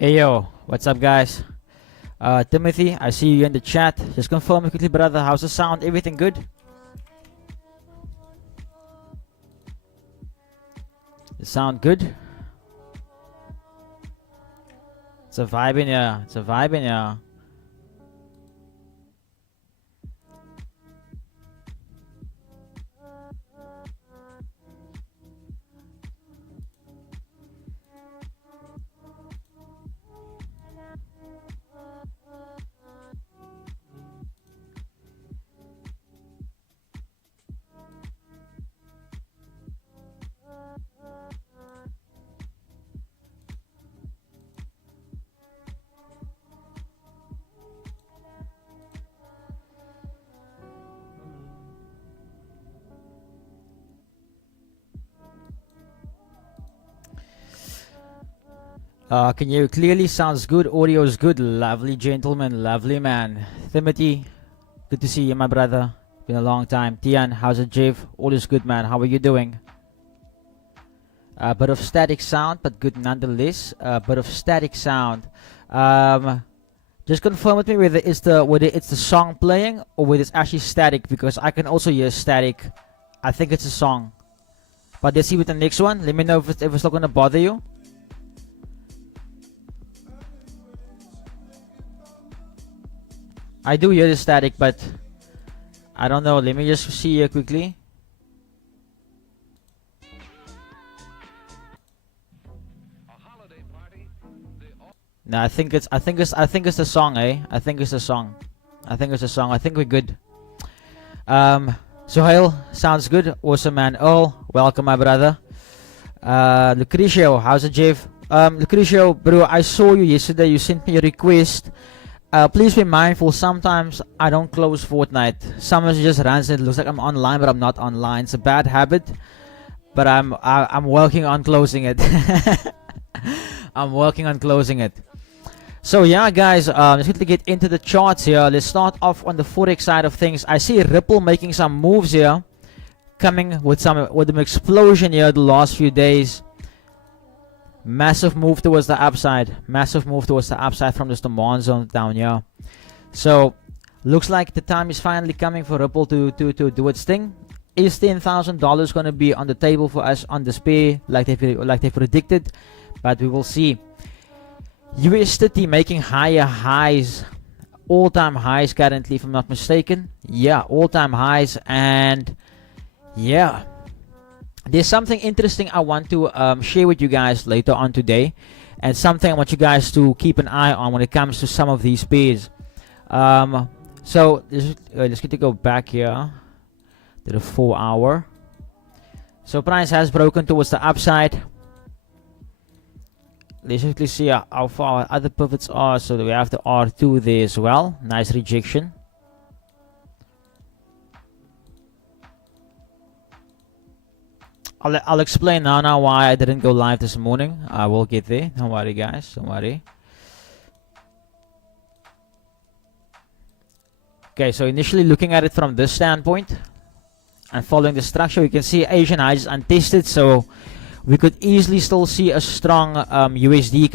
Hey yo, what's up guys? Timothy, I see you in the chat. Just confirm me quickly, brother. How's the sound? Everything good? The sound good? It's a vibe in here. It's a vibe in here. Can you clearly? Sounds good. Audio is good. Lovely gentleman. Lovely man. Timothy, good to see you, my brother. Been a long time. Tian, how's it, Jiv? All is good, man. How are you doing? A bit of static sound, but good nonetheless. A bit of static sound. Just confirm with me whether it's the song playing or whether it's actually static, because I can also hear static. I think it's a song. But let's see with the next one. Let me know if it's not gonna bother you. I do hear the static, but I don't know. Let me just see here quickly. No, I think it's the song, eh? I think it's the song. I think we're good. Sohail, sounds good. Awesome, man. Oh, welcome, my brother. Lucrecio, how's it, Jeff? Lucrecio, bro, I saw you yesterday. You sent me a request. Please be mindful. Sometimes I don't close Fortnite. Sometimes it just runs and it looks like I'm online, but I'm not online. It's a bad habit, but I'm working on closing it. I'm working on closing it. So yeah, guys, let's quickly get into the charts here. Let's start off on the forex side of things. I see Ripple making some moves here, coming with an explosion here the last few days. Massive move towards the upside. Massive move towards the upside from this demand zone down here. So looks like the time is finally coming for Ripple to do its thing. Is $10,000 going to be on the table for us on this pair like they predicted? But we will see. US30 making higher highs, all-time highs currently, if I'm not mistaken. Yeah, all-time highs. And yeah, there's something interesting I want to share with you guys later on today, and something I want you guys to keep an eye on when it comes to some of these pairs. So let's get to go back here to the 4 hour. So price has broken towards the upside. Let's quickly see how far other pivots are. So we have the R2 there as well. Nice rejection. I'll explain now why I didn't go live this morning. I will get there. Don't worry, guys. Don't worry. Okay, so initially looking at it from this standpoint and following the structure, we can see Asian highs untested. So we could easily still see a strong USD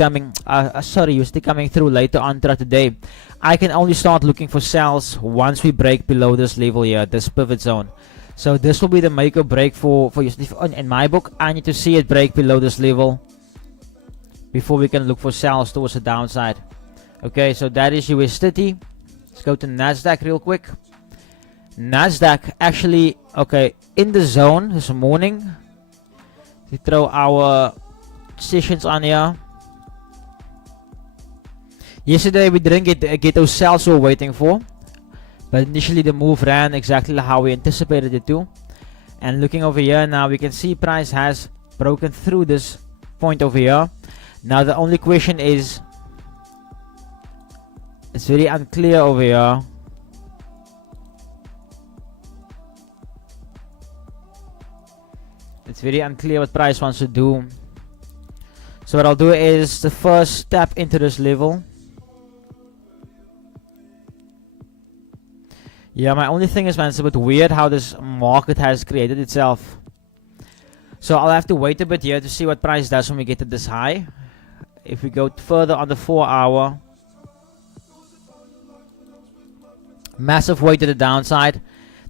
coming through later on throughout the day. I can only start looking for sells once we break below this level here, this pivot zone. So this will be the make or break for USD. In my book, I need to see it break below this level before we can look for sells towards the downside. Okay, so that is US30. Let's go to NASDAQ real quick. NASDAQ actually, okay, in the zone this morning. We throw our sessions on here. Yesterday we didn't get those sells we were waiting for, but initially the move ran exactly how we anticipated it to. And looking over here now, we can see price has broken through this point over here. Now the only question is, it's very unclear over here. It's very unclear what price wants to do. So what I'll do is the first step into this level. Yeah, my only thing is, man, it's a bit weird how this market has created itself. So I'll have to wait a bit here to see what price does when we get to this high. If we go further on the 4-hour, massive weight to the downside,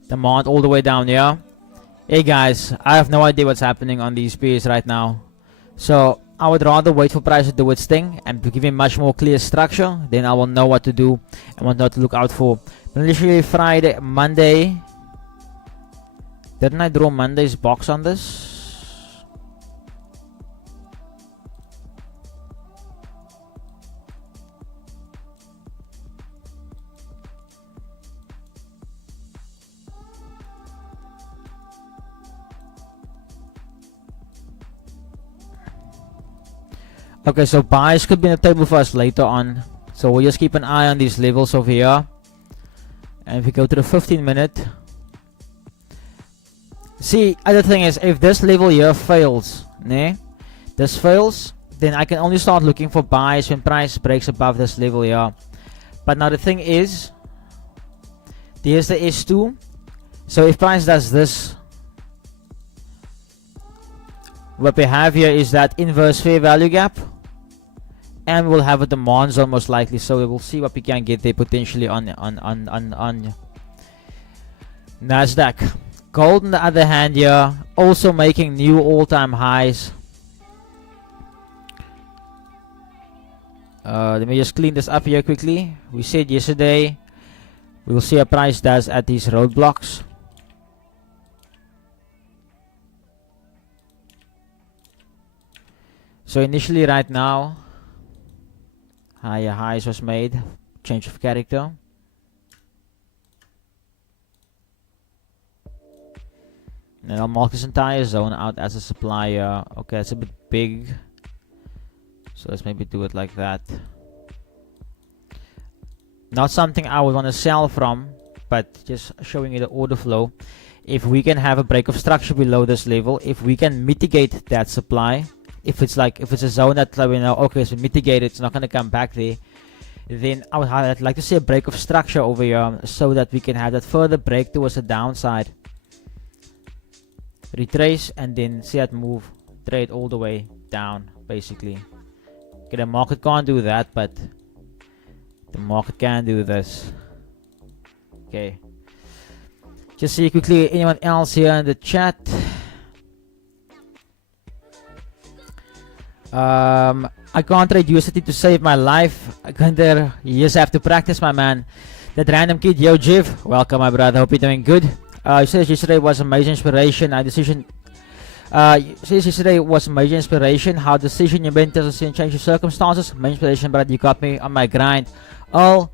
demand all the way down here. Hey guys, I have no idea what's happening on these pairs right now, so I would rather wait for price to do its thing and to give me much more clear structure. Then I will know what to do and what not to look out for. But literally Friday, Monday, didn't I draw Monday's box on this? Okay, so buys could be in the table for us later on. So we'll just keep an eye on these levels over here. And if we go to the 15-minute. See, other thing is, if this level here fails, this fails, then I can only start looking for buys when price breaks above this level here. But now the thing is, there's the S2. So if price does this, what we have here is that inverse fair value gap. And we'll have a demand zone most likely, so we will see what we can get there potentially on NASDAQ. Gold on the other hand here, also making new all-time highs. Let me just clean this up here quickly. We said yesterday we will see a price does at these roadblocks. So initially right now, higher highs was made, change of character. And I'll mark this entire zone out as a supplier. Okay, it's a bit big, so let's maybe do it like that. Not something I would want to sell from, but just showing you the order flow. If we can have a break of structure below this level, if we can mitigate that supply, if it's a zone that we know, okay, so mitigate it, it's not going to come back there, then I'd like to see a break of structure over here so that we can have that further break towards the downside. Retrace and then see that move, trade all the way down, basically. Okay, the market can't do that, but the market can do this. Okay. Just see quickly, anyone else here in the chat? I can't trade USD to save my life. Gunther, you just have to practice, my man. That random kid, yo Jiv, welcome my brother, hope you're doing good. You said yesterday was a major inspiration. Yesterday was a major inspiration. How decision you made doesn't change your circumstances. Major inspiration, but you got me on my grind. Oh,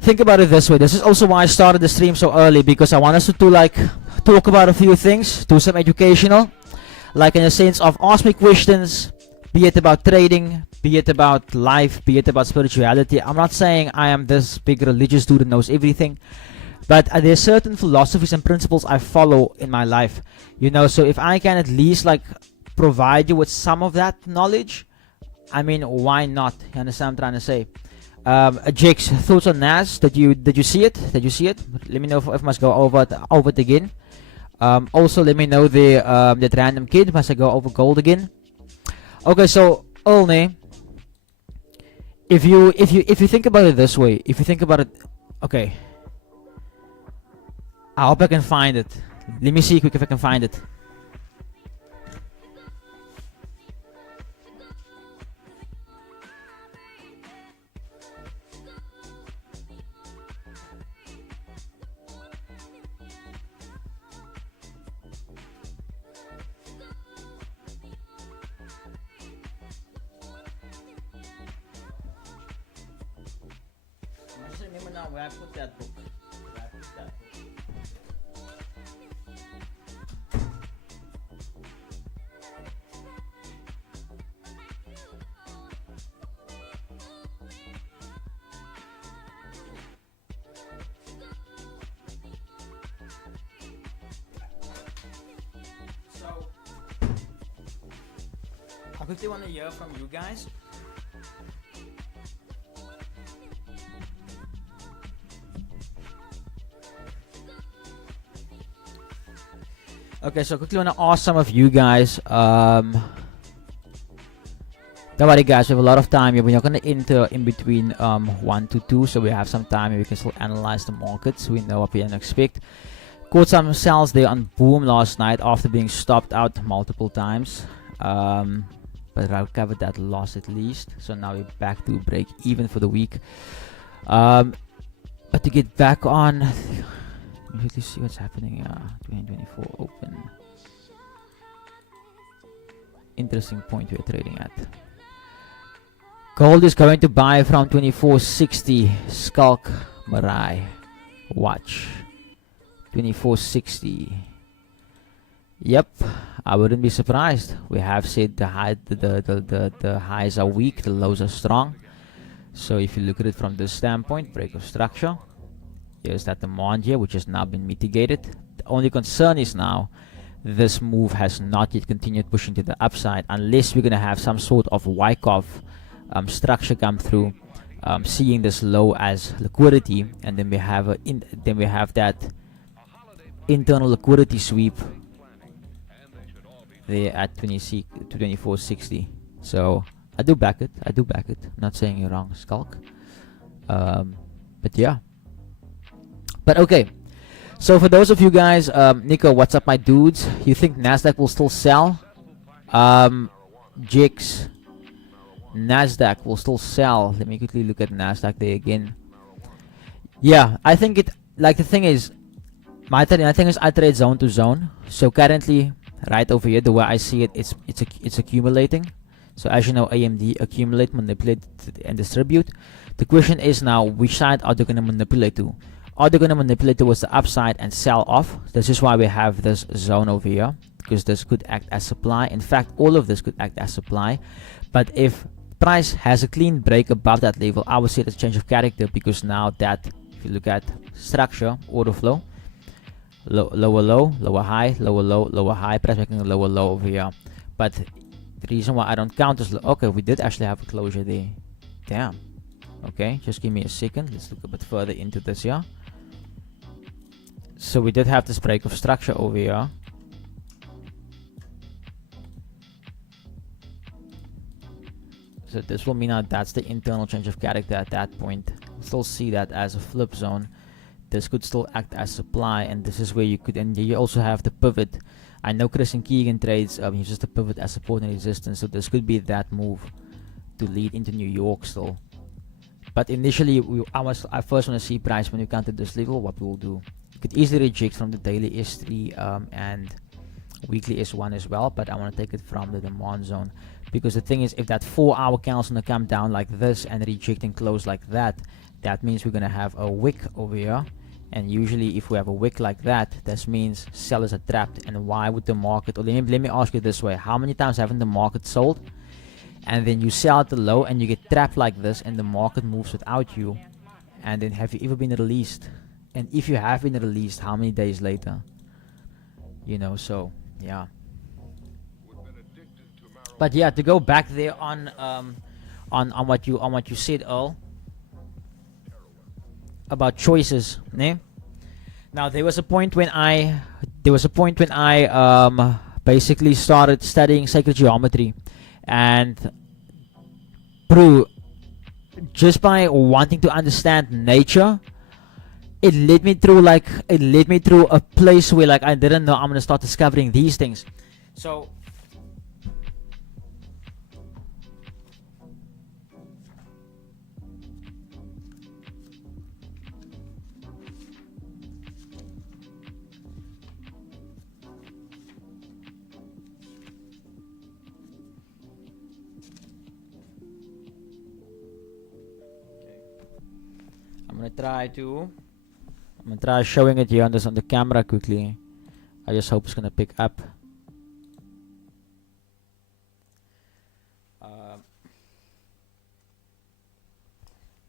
think about it this way. This is also why I started the stream so early, because I want us to like talk about a few things, do some educational. Like in the sense of ask me questions, be it about trading, be it about life, be it about spirituality. I'm not saying I am this big religious dude that knows everything, but there's certain philosophies and principles I follow in my life, you know. So if I can at least like provide you with some of that knowledge, I mean, why not? You understand what I'm trying to say? Jake's thoughts on NAS? Did you see it? Did you see it? Let me know if I must go over it again. Also let me know that random kid, must I go over gold again? Okay, so only if you think about it this way, if you think about it, okay, I hope I can find it. Let me see quick if I can find it. Where I put that book. So I quickly want to hear from you guys. Okay, so I quickly want to ask some of you guys, Don't worry guys, we have a lot of time here. We're not going to enter in between 1 to 2, so we have some time and we can still analyze the markets. We know what we can expect. Caught some sells there on boom last night after being stopped out multiple times. But I covered that loss at least. So now we're back to break even for the week. But to get back on, let's see what's happening. 2024 open. Interesting point we're trading at. Gold is going to buy from 2460. Skulk Marai. Watch. 2460. Yep, I wouldn't be surprised. We have said the highs are weak, the lows are strong. So if you look at it from this standpoint, break of structure. Here's that demand here, which has now been mitigated. The only concern is now this move has not yet continued pushing to the upside, unless we're gonna have some sort of Wyckoff structure come through, seeing this low as liquidity, and then we have that internal liquidity sweep there at 2460. So I do back it. Not saying you're wrong, Skulk. But yeah. But okay. So for those of you guys, Nico, what's up, my dudes? You think NASDAQ will still sell? Jix. NASDAQ will still sell. Let me quickly look at NASDAQ there again. Yeah, I think it, like, the thing is, my thing is I trade zone to zone. So currently, right over here, the way I see it, it's accumulating. So as you know, AMD accumulate, manipulate, and distribute. The question is now, which side are they going to manipulate to? Are they going to manipulate towards the upside and sell off? This is why we have this zone over here, because this could act as supply. In fact, all of this could act as supply. But if price has a clean break above that level, I would say it's a change of character, because now that, if you look at structure, order flow, lower low, lower high, lower low, lower high, price making a lower low over here. But the reason why I don't count is, okay, we did actually have a closure there. Damn. Okay, just give me a second. Let's look a bit further into this here. So we did have this break of structure over here. So this will mean that that's the internal change of character at that point. Still see that as a flip zone. This could still act as supply, and this is where you could, and you also have the pivot. I know Chris and Keegan trades uses the pivot as support and resistance, so this could be that move to lead into New York still. But initially, I first want to see price when you come to this level, what we will do. You could easily reject from the daily S3 and weekly S1 as well, but I want to take it from the demand zone, because the thing is, if that 4-hour candle is going to come down like this and reject and close like that, that means we're going to have a wick over here. And usually if we have a wick like that, this means sellers are trapped. And why would the market, or let me ask you this way, how many times haven't the market sold and then you sell at the low and you get trapped like this and the market moves without you? And then have you ever been released? And if you have been released, how many days later? You know, so yeah. But yeah, to go back there on what you said, Earl, about choices, ne? Now there was a point when I basically started studying sacred geometry, and bro, just by wanting to understand nature, it led me through a place where, like, I didn't know I'm gonna start discovering these things. So I'm gonna try showing it here on the camera quickly. I just hope it's gonna pick up.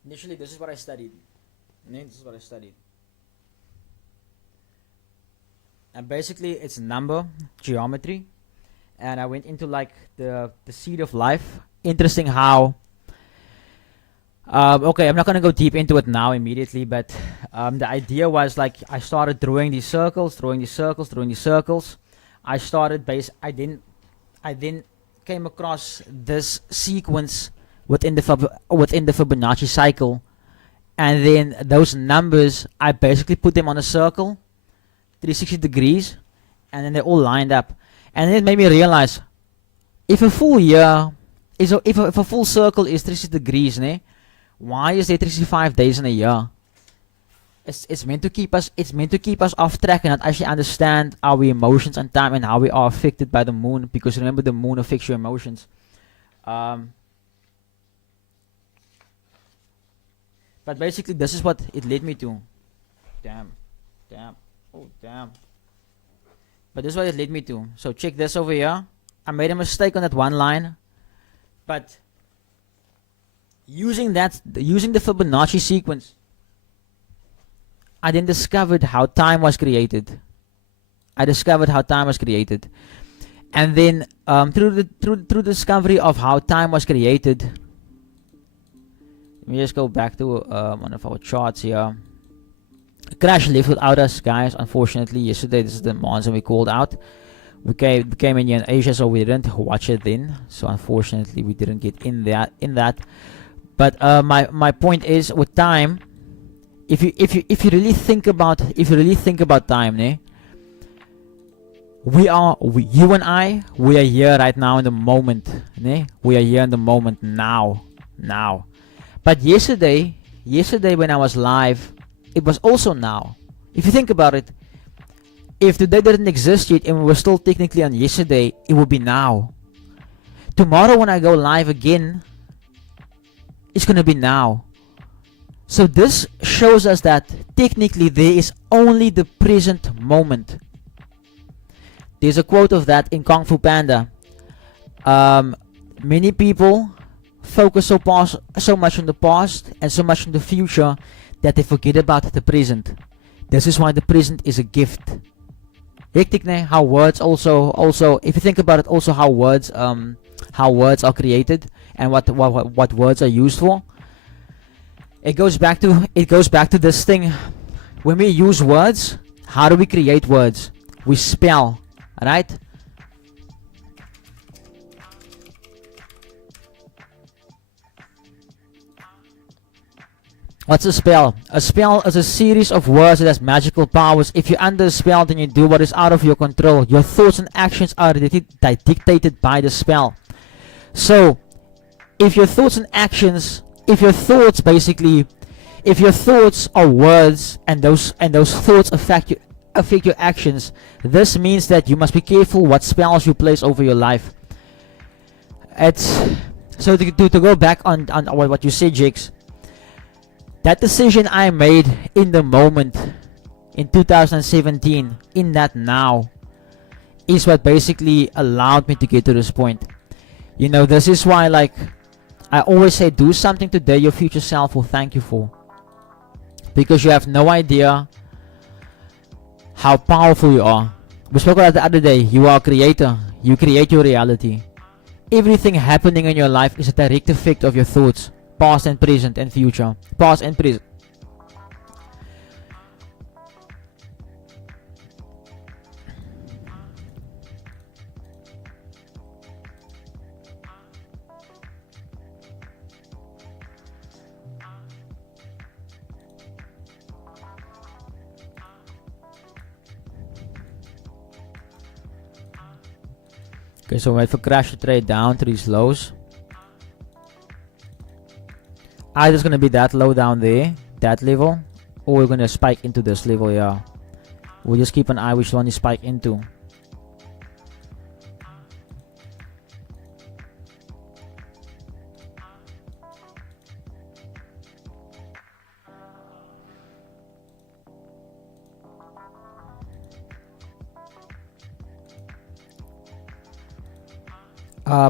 Initially, this is what I studied. And basically, it's number geometry, and I went into like the seed of life. Interesting how. Okay, I'm not gonna go deep into it now immediately, but the idea was, like, I started drawing these circles. I started I then came across this sequence within the Fibonacci cycle, and then those numbers, I basically put them on a circle, 360 degrees, and then they all lined up, and it made me realize, if a full year is if a full circle is 360 degrees, né? Why is there 365 days in a year? It's meant to keep us off track and not actually understand our emotions and time and how we are affected by the moon, because remember, the moon affects your emotions. But basically this is what it led me to. Damn. Oh damn. But this is what it led me to. So check this over here. I made a mistake on that one line, but using the Fibonacci sequence, I then discovered how time was created. And then through discovery of how time was created, let me just go back to one of our charts here. Crash left without us, guys. Unfortunately, yesterday, this is the monster we called out. We came in Asia, so we didn't watch it then. So unfortunately, we didn't get in that. But my point is, with time, if you really think about time, né? You and I, we are here right now in the moment, né? We are here in the moment now. But yesterday when I was live, it was also now. If you think about it, if today didn't exist yet and we were still technically on yesterday, it would be now. Tomorrow when I go live again, it's gonna be now. So this shows us that technically there is only the present moment. There's a quote of that in Kung Fu Panda. Many people focus so much on the past and so much on the future that they forget about the present. This is why the present is a gift. Hectic, ne? How words also, if you think about it, also how words are created and what words are used for. It goes back to this thing. When we use words, how do we create words? We spell, right? What's a spell? A spell is a series of words that has magical powers. If you're under a spell, then you do what is out of your control. Your thoughts and actions are dictated by the spell. So, if your thoughts are words and those thoughts affect your actions, this means that you must be careful what spells you place over your life. So to go back on what you said, Jakes, that decision I made in the moment in 2017, in that now, is what basically allowed me to get to this point. You know, this is why, like, I always say, do something today your future self will thank you for. Because you have no idea how powerful you are. We spoke about the other day, you are a creator. You create your reality. Everything happening in your life is a direct effect of your thoughts. Past and present and future. Past and present. Okay, so wait for crash to trade down to these lows. Either it's gonna be that low down there, that level, or we're gonna spike into this level here. We'll just keep an eye which one you spike into.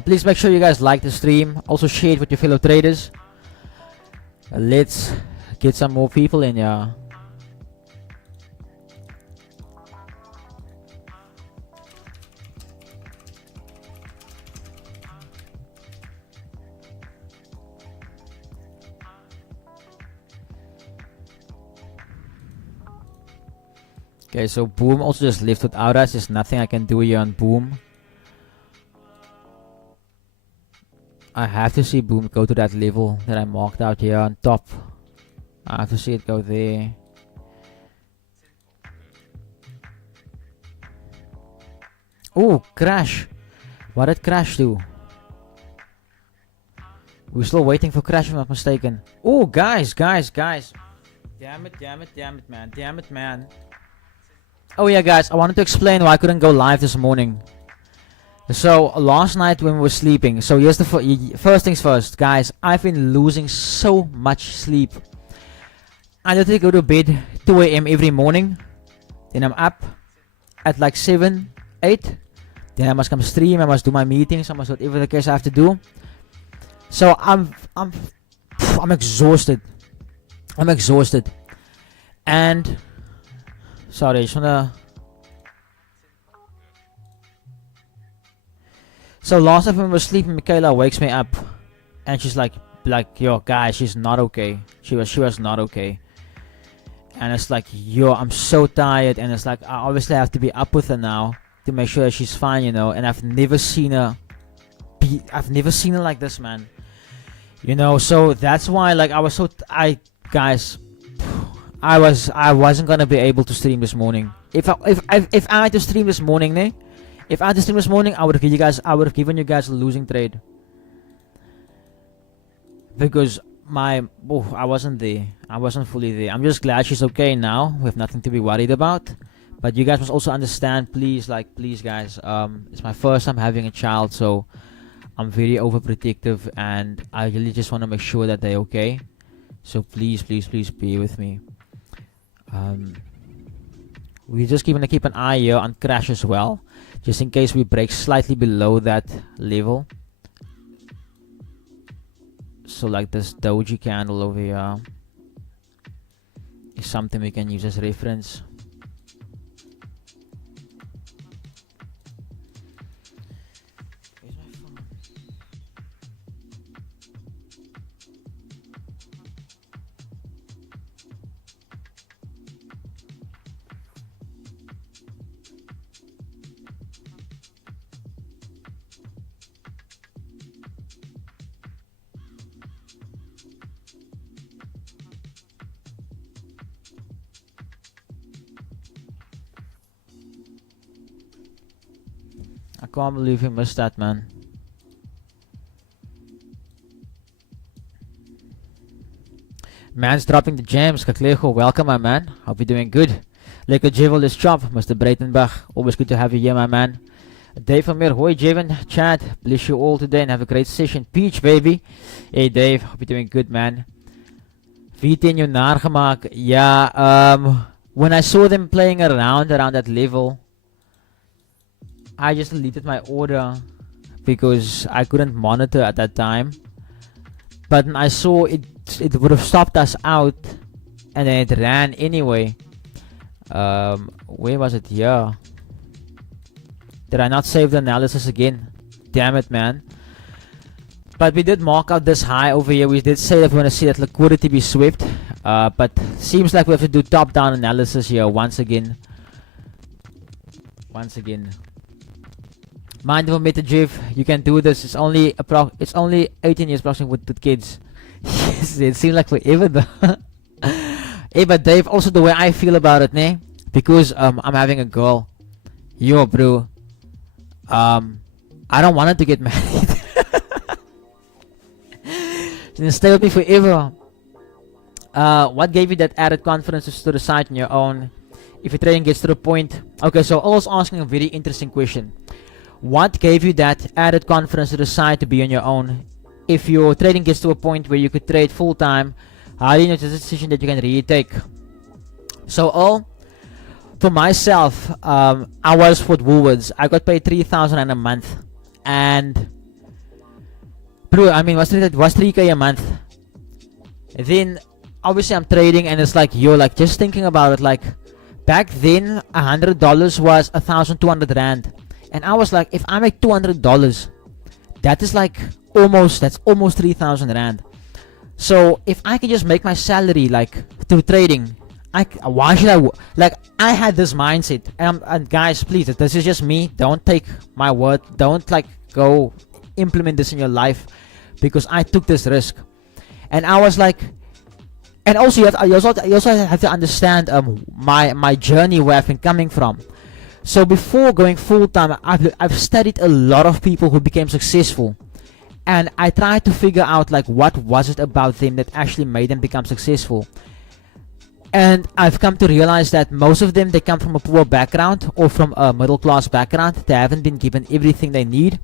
Please make sure you guys like the stream. Also share it with your fellow traders. Let's get some more people in here. Okay, so Boom also just left without us. There's nothing I can do here on Boom. I have to see boom go to that level that I marked out here on top. I have to see it go there. Oh, crash. What did crash do? We're still waiting for crash if I'm not mistaken. Oh, guys. Damn it, man. Oh yeah, guys, I wanted to explain why I couldn't go live this morning. So, last night when we were sleeping, so here's the first things first, guys, I've been losing so much sleep. I literally go to bed 2 a.m. every morning, then I'm up at like 7, 8, then I must come stream, I must do my meetings, I must do whatever the case I have to do. So I'm exhausted. And sorry, I just wanna. So last night when we were sleeping, Michaela wakes me up, and she's like, yo, guys, she's not okay. She was not okay. And it's like, yo, I'm so tired, and it's like, I obviously have to be up with her now to make sure that she's fine, you know. And I've never seen her like this, man. You know, so that's why, like, I was so I wasn't gonna be able to stream this morning. If I had to stream this morning, I would have given you guys a losing trade. Because I wasn't there. I wasn't fully there. I'm just glad she's okay now. We have nothing to be worried about. But you guys must also understand, please, guys. It's my first time having a child, so I'm very overprotective, and I really just want to make sure that they're okay. So please be with me. We're just going to keep an eye here on crash as well, just in case we break slightly below that level. So like this doji candle over here is something we can use as reference. I can't believe you missed that, man. Man's dropping the gems. Kaklejo, welcome, my man. Hope you're doing good. Lekker Jevel is chop. Mr. Breitenbach, always good to have you here, my man. Dave from here. Hoi, Jeven. Chad, bless you all today and have a great session. Peach, baby. Hey, Dave. Hope you're doing good, man. V10 you naargemaakt. Yeah, when I saw them playing around that level, I just deleted my order because I couldn't monitor at that time. But I saw it would have stopped us out, and then it ran anyway. Where was it? Here. Did I not save the analysis again? Damn it, man. But we did mark out this high over here. We did say that we want to see that liquidity be swept. But seems like we have to do top-down analysis here once again. Mind of a Jeff, you can do this. It's only 18 years approximately with kids. Yes, it seems like forever though. Hey, but Dave, also the way I feel about it, ne? Because I'm having a girl. Yo, bro. I don't want her to get married. She's gonna stay with me forever. What gave you that added confidence to decide on your own if your trading gets to the point? Okay, so I was asking a very interesting question. What gave you that added confidence to decide to be on your own? If your trading gets to a point where you could trade full time, how do you know it's a decision that you can really take? So for myself, I was with Woolworths. I got paid $3,000 a month, and bro, I mean, was 3K a month. Then obviously I'm trading, and it's like, yo, like just thinking about it, like back then $100 was 1,200 rand. And I was like, if I make $200, that is like almost 3,000 rand. So if I can just make my salary like through trading, why should I? Like, I had this mindset, and guys, please, this is just me. Don't take my word. Don't like go implement this in your life. because I took this risk. And I was like, and also you also have to understand my journey, where I've been coming from. So before going full time, I've studied a lot of people who became successful, and I tried to figure out like what was it about them that actually made them become successful. And I've come to realize that most of them, they come from a poor background or from a middle class background. They haven't been given everything they need.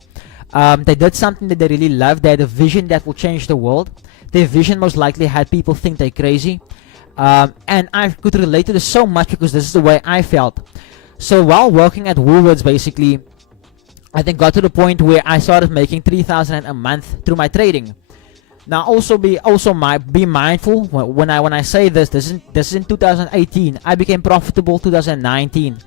They did something that they really loved. They had a vision that will change the world. Their vision most likely had people think they're crazy. And I could relate to this so much because this is the way I felt. So while working at Woolworths, basically, I think got to the point where I started making 3,000 a month through my trading. Now also be mindful when I say this. This is in 2018. I became profitable 2019.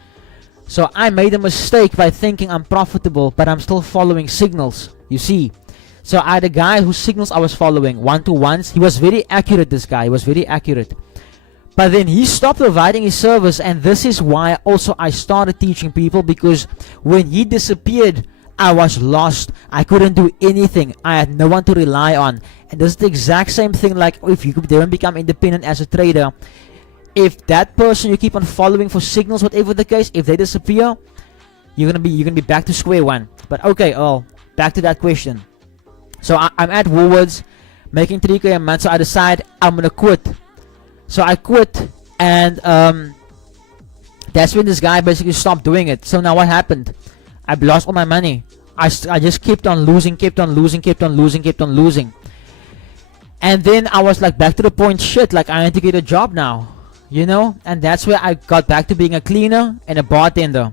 So I made a mistake by thinking I'm profitable, but I'm still following signals. You see. So I had a guy whose signals I was following, 1-to-1s. He was very accurate. This guy, he was very accurate. But then he stopped providing his service, and this is why also I started teaching people, because when he disappeared, I was lost. I couldn't do anything. I had no one to rely on. And this is the exact same thing like if you don't become independent as a trader. If that person you keep on following for signals, whatever the case, if they disappear, you're gonna be back to square one. But okay, back to that question. So I'm at Woolworths, making 3K a month. So I decide I'm gonna quit. So I quit, and that's when this guy basically stopped doing it. So now what happened? I lost all my money. I just kept on losing. And then I was like back to the point, shit, like I need to get a job now, you know? And that's where I got back to being a cleaner and a bartender.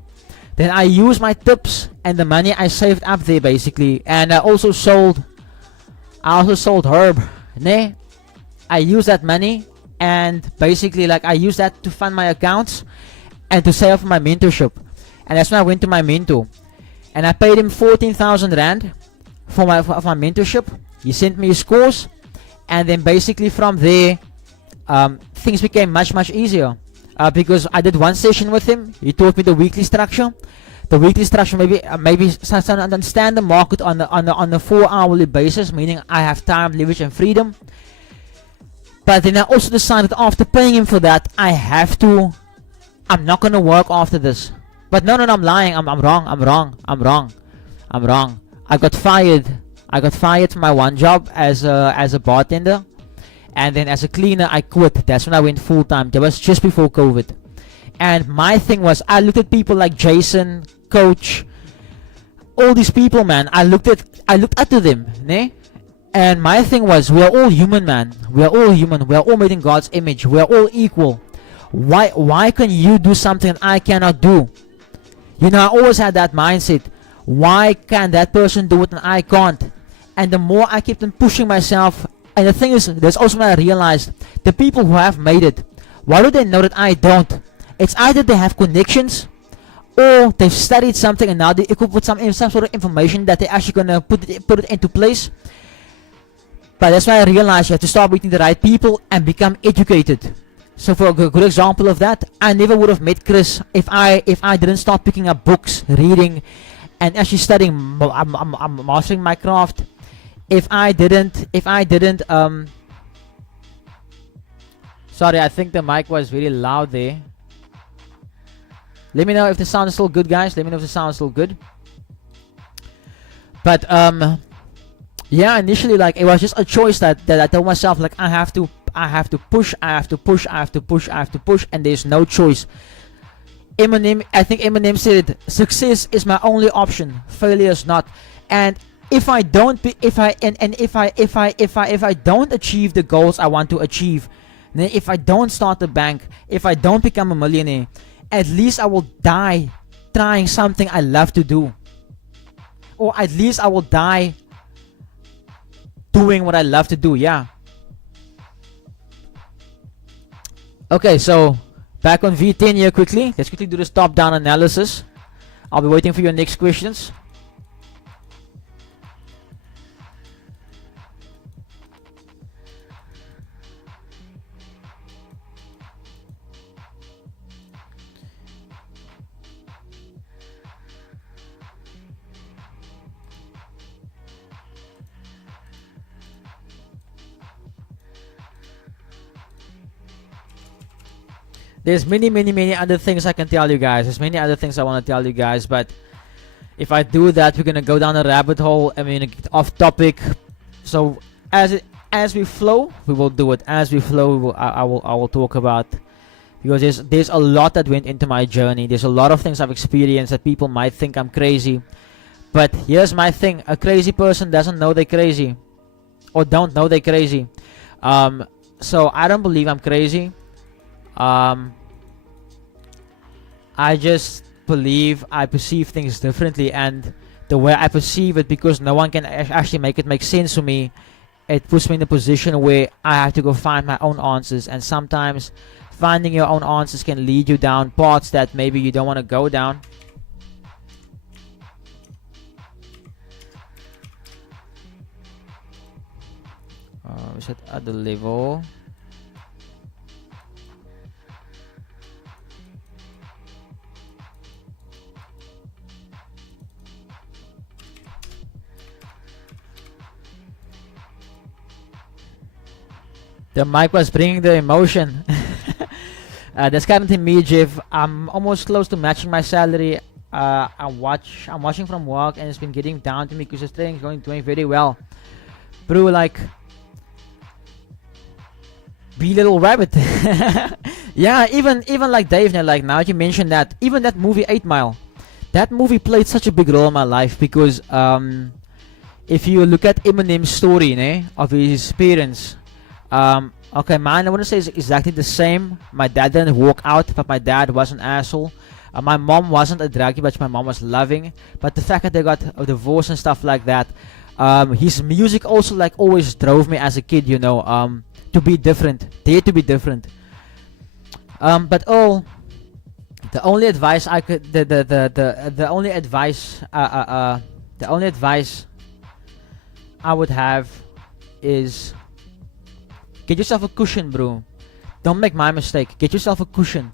Then I used my tips and the money I saved up there basically. And I also sold herb. Né? I used that money, and basically like I used that to fund my accounts and to save for my mentorship. And that's when I went to my mentor. And I paid him 14,000 Rand for my mentorship. He sent me his course. And then basically from there, things became much easier. Because I did one session with him. He taught me the weekly structure. The weekly structure, maybe understand the market on a 4-hourly basis, meaning I have time, leverage, and freedom. But then I also decided after paying him for that, I'm not gonna work after this. But no, I'm lying. I'm wrong. I got fired. From my one job as a bartender, and then as a cleaner I quit. That's when I went full time. That was just before COVID. And my thing was, I looked at people like Jason, Coach, all these people, man. I looked up to them, ne? And my thing was, we are all human, man. We are all human. We are all made in God's image. We are all equal. Why can you do something I cannot do? You know, I always had that mindset. Why can that person do it and I can't? And the more I kept on pushing myself, and the thing is, that's also when I realized, the people who have made it, why do they know that I don't? It's either they have connections, or they've studied something and now they equip with some sort of information that they're actually gonna put it into place. But that's why I realized you have to start meeting the right people and become educated. So for a good example of that, I never would have met Chris if I didn't start picking up books, reading, and actually studying. I'm mastering my craft. If I didn't, sorry, I think the mic was very loud there. Let me know if the sound is still good, guys. Let me know if the sound is still good. But yeah, initially, like, it was just a choice that I told myself, like, I have to push, and there's no choice. I think Eminem said, success is my only option, failure is not. And if I don't achieve the goals I want to achieve, if I don't start a bank, if I don't become a millionaire, at least I will die trying something I love to do. Or at least I will die doing what I love to do, yeah. Okay, so back on V10 here quickly. Let's quickly do this top-down analysis. I'll be waiting for your next questions. There's many other things I can tell you guys. There's many other things I want to tell you guys, but if I do that, we're gonna go down a rabbit hole and we're gonna get off topic. So as we flow, we will do it. As we flow, I will talk about, because there's a lot that went into my journey. There's a lot of things I've experienced that people might think I'm crazy. But here's my thing: a crazy person doesn't know they're crazy, or don't know they're crazy. So I don't believe I'm crazy. I just believe I perceive things differently, and the way I perceive it, because no one can actually make it make sense to me, it puts me in a position where I have to go find my own answers. And sometimes finding your own answers can lead you down paths that maybe you don't want to go down. Is it at the level? The mic was bringing the emotion. That's currently me, Jeff. I'm almost close to matching my salary. I'm watching from work, and it's been getting down to me because this thing is doing very well. Bro, like, be little rabbit. Yeah, even like Dave, like now that you mentioned that, even that movie 8 Mile, that movie played such a big role in my life, because if you look at Eminem's story of his parents, okay, mine I wouldn't say it's exactly the same. My dad didn't walk out, but my dad was an asshole. My mom wasn't a druggie, but my mom was loving. But the fact that they got a divorce and stuff like that, his music also like always drove me as a kid, to be different, dare to be different. But the only advice I could, the only advice I would have is, get yourself a cushion, bro. Don't make my mistake. Get yourself a cushion.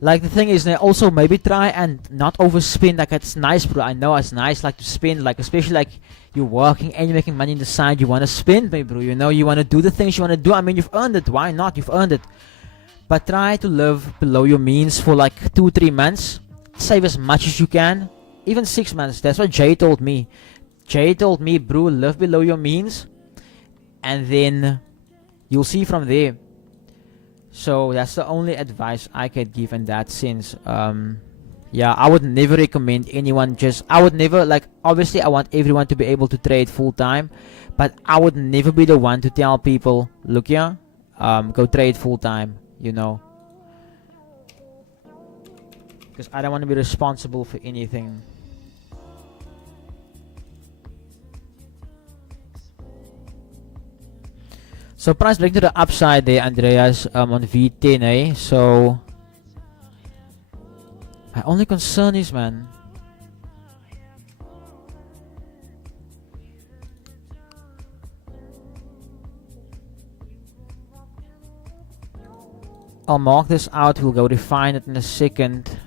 Like, the thing is, also maybe try and not overspend. Like, it's nice, bro. I know it's nice, like, to spend, like, especially like you're working and you're making money on the side. You want to spend, my bro. You want to do the things you want to do. I mean, you've earned it. Why not? You've earned it. But try to live below your means for like 2-3 months. Save as much as you can. Even 6 months. That's what Jay told me. Jay told me, bro, live below your means, and then you'll see from there. So that's the only advice I could give in that sense. Yeah, I would never recommend anyone I would never, like, obviously I want everyone to be able to trade full time, but I would never be the one to tell people, look here, go trade full time, because I don't want to be responsible for anything. So price break to the upside there, Andreas, on V10, So my only concern is, man, I'll mark this out. We'll go refine it in a second.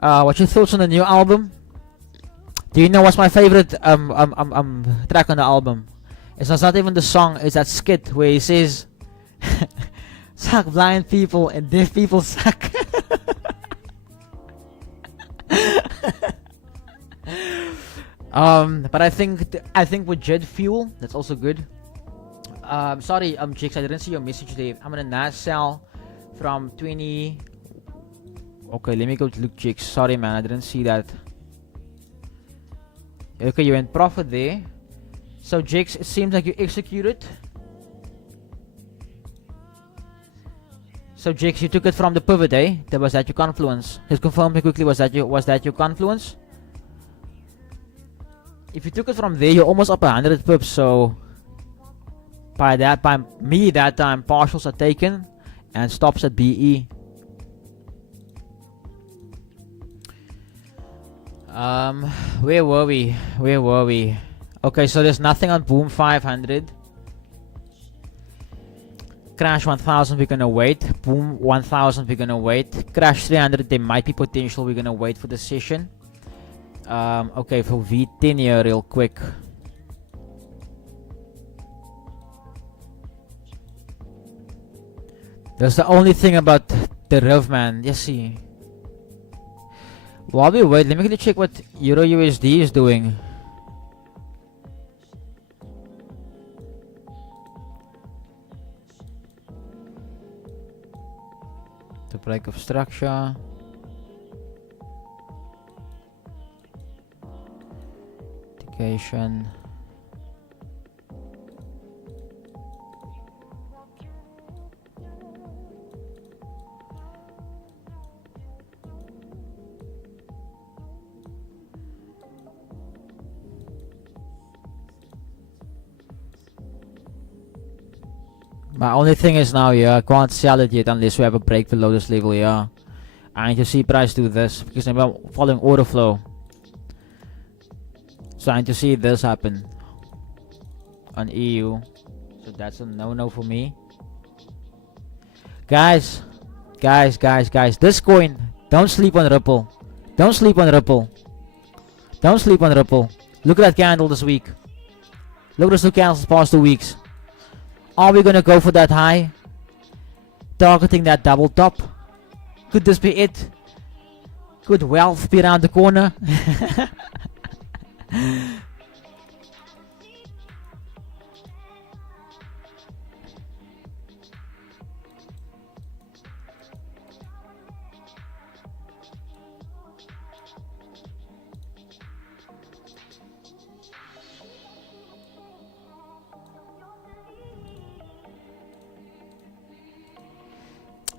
What's your thoughts on the new album? Do you know what's my favorite track on the album? It's not even the song, it's that skit where he says, suck blind people and deaf people suck. But I think with Jet Fuel, that's also good. Sorry, Chicks, I didn't see your message there. I'm gonna NAS sell from 20. Okay, let me go look, Chicks. Sorry, man, I didn't see that. Okay, you went profit there. So, Jakes, it seems like you executed. So, Jakes, you took it from the pivot, Was that your confluence? Just confirm me quickly, was that your confluence? If you took it from there, you're almost up 100 pips. So, by that time, partials are taken and stops at BE. Where were we? Okay, so there's nothing on Boom 500. Crash 1000, we're gonna wait. Boom 1000, we're gonna wait. Crash 300, there might be potential, we're gonna wait for the session. Okay, for V10 here real quick. That's the only thing about the Rev, man. Yes, see. While we wait, let me quickly check what Euro USD is doing. The break of structure. Indication. My only thing is now, yeah, I can't sell it yet unless we have a break below this level, yeah. I need to see price do this because I'm following order flow. So I need to see this happen on EU. So that's a no-no for me. Guys, this coin, don't sleep on Ripple. Don't sleep on Ripple. Don't sleep on Ripple. Look at that candle this week. Look at those two candles the past 2 weeks. Are we gonna go for that high? Targeting that double top? Could this be it? Could wealth be around the corner?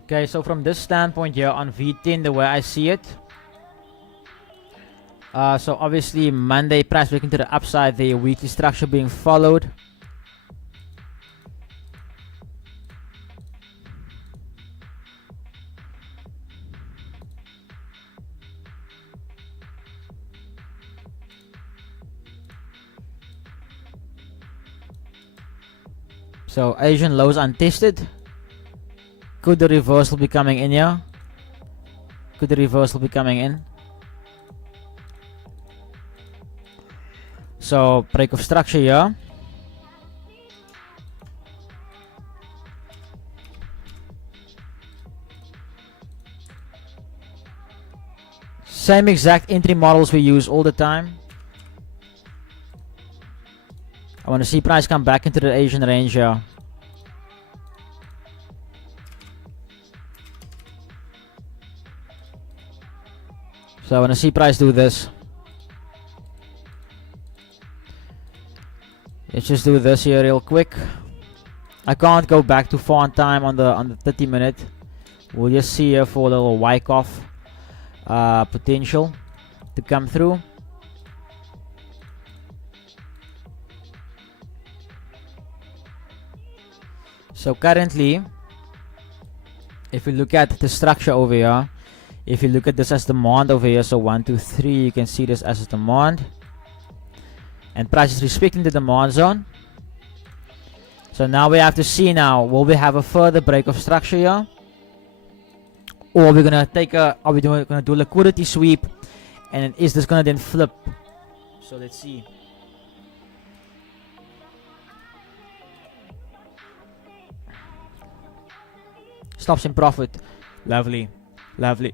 Okay, so from this standpoint here on V10, the way I see it, so obviously Monday price breaking to the upside, the weekly structure being followed. So Asian lows untested. Could the reversal be coming in here? Could the reversal be coming in? So break of structure here. Same exact entry models we use all the time. I want to see price come back into the Asian range here. So I want to see price do this. Let's just do this here real quick. I can't go back to far on time on the 30 minute. We'll just see here for a little Wyckoff potential to come through. So currently, if we look at the structure over here, if you look at this as demand over here, so 1, 2, 3, you can see this as a demand. And price is respecting the demand zone. So now we have to see now, will we have a further break of structure here? Or are we gonna take a, are we gonna do a liquidity sweep? And is this gonna then flip? So let's see. Stops in profit. Lovely. Lovely.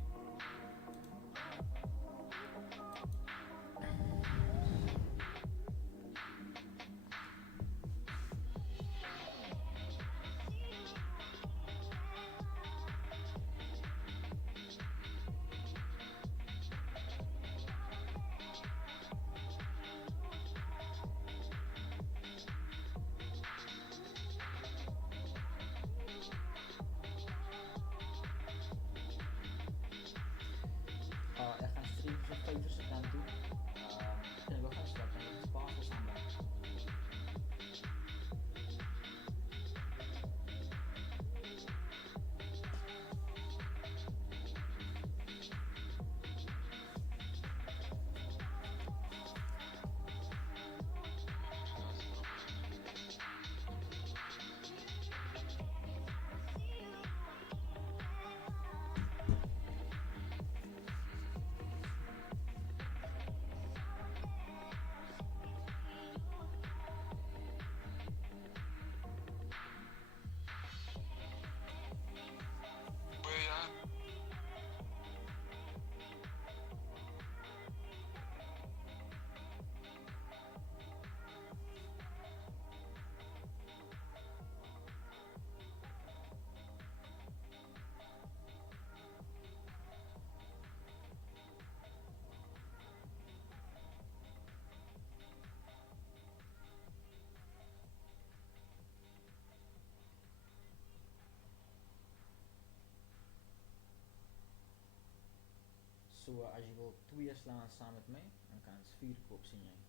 So as jy wil 2 slaan saam met my, dan kan ons 4 koop sien jy.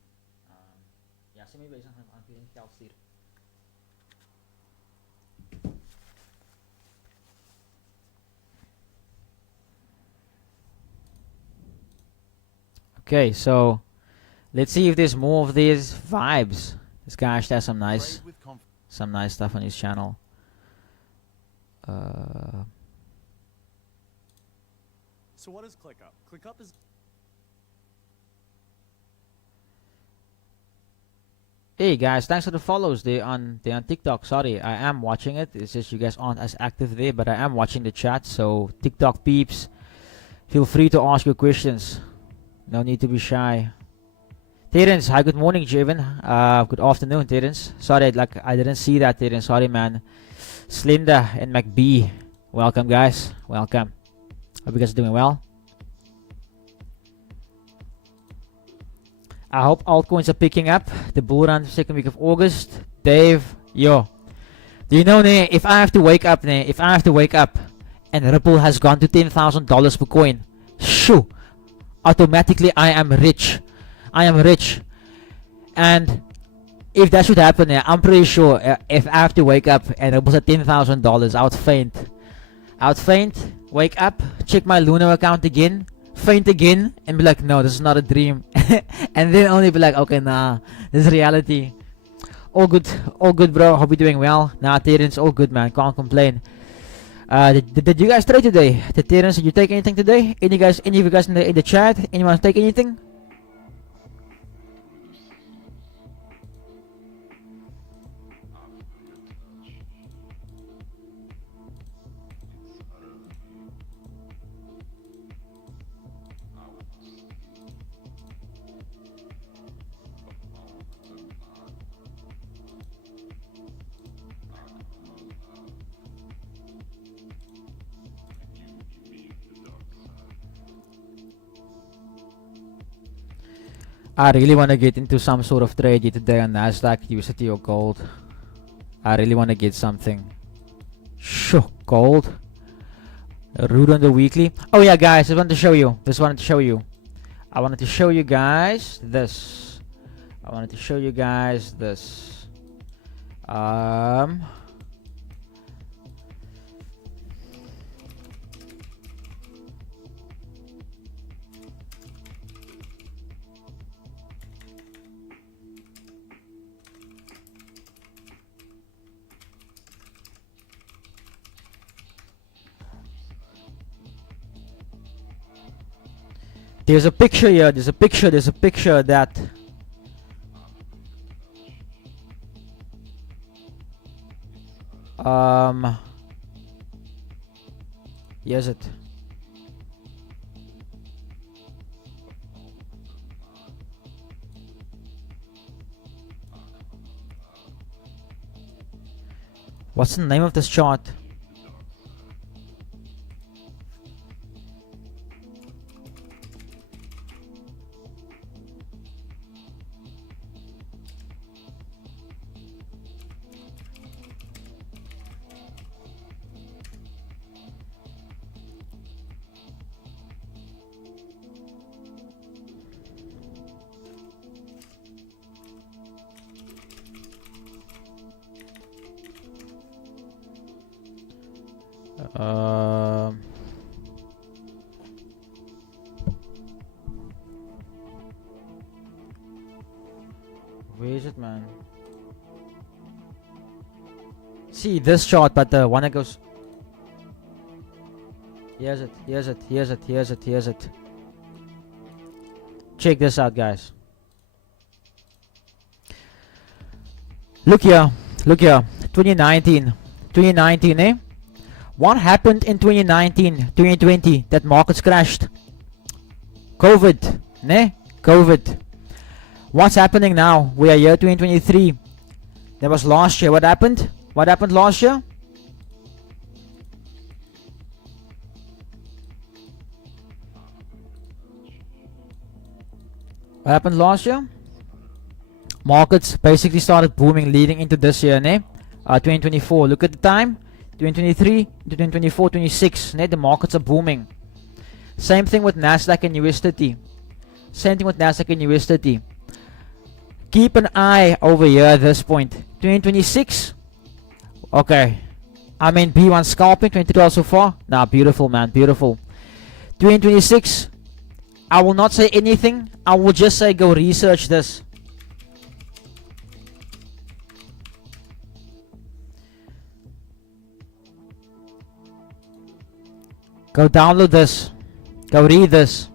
Ja, sien my bezig aan die geld stuur. Okay, so let's see if there's more of these vibes. This guy actually has some nice stuff on his channel. So what is ClickUp? ClickUp is... Hey guys, thanks for the follows. They're on TikTok. Sorry, I am watching it. It's just you guys aren't as active there, but I am watching the chat. So TikTok peeps, feel free to ask your questions. No need to be shy. Terence, hi, good morning, Javen. Good afternoon, Terence. Sorry, I didn't see that, Terence. Sorry, man. Slinda and McBee, welcome, guys. Welcome. Hope you guys are doing well. I hope altcoins are picking up. The bull run second week of August. Dave, yo, do you know, if I have to wake up, and Ripple has gone to $10,000 per coin, shoo, automatically I am rich. I am rich. And if that should happen, I'm pretty sure if I have to wake up and it was at $10,000, I would faint. I would faint, wake up, check my Luna account again, faint again, and be like, no, this is not a dream. And then only be like, okay, nah, this is reality. All good, bro. Hope you're doing well. Nah, Terence, all good, man. Can't complain. Did you guys trade today? Terence, did you take anything today? Any of you guys in the chat? Anyone take anything? I really want to get into some sort of trade today on NASDAQ, USD or gold. I really want to get something. Sure, gold. Root on the weekly. Oh yeah, guys, I wanted to show you. I wanted to show you guys this. There's a picture here. There's a picture that here's it. What's the name of this chart? Where is it, man? See this chart, but the one that goes. Here's it. Check this out, guys. Look here. 2019, eh? What happened in 2019, 2020 that markets crashed? COVID, ne? COVID. What's happening now? We are year 2023. That was last year. What happened? What happened last year? What happened last year? Markets basically started booming leading into this year, ne? 2024. Look at the time. 2023 to 2024, 26. Ne? The markets are booming. Same thing with NASDAQ and US30. Same thing with NASDAQ and US30. Keep an eye over here at this point. 2026. Okay. I mean B1 scalping 2012 so far. Nah, beautiful, man, beautiful. 2026. I will not say anything. I will just say go research this. Go download this. Go read this.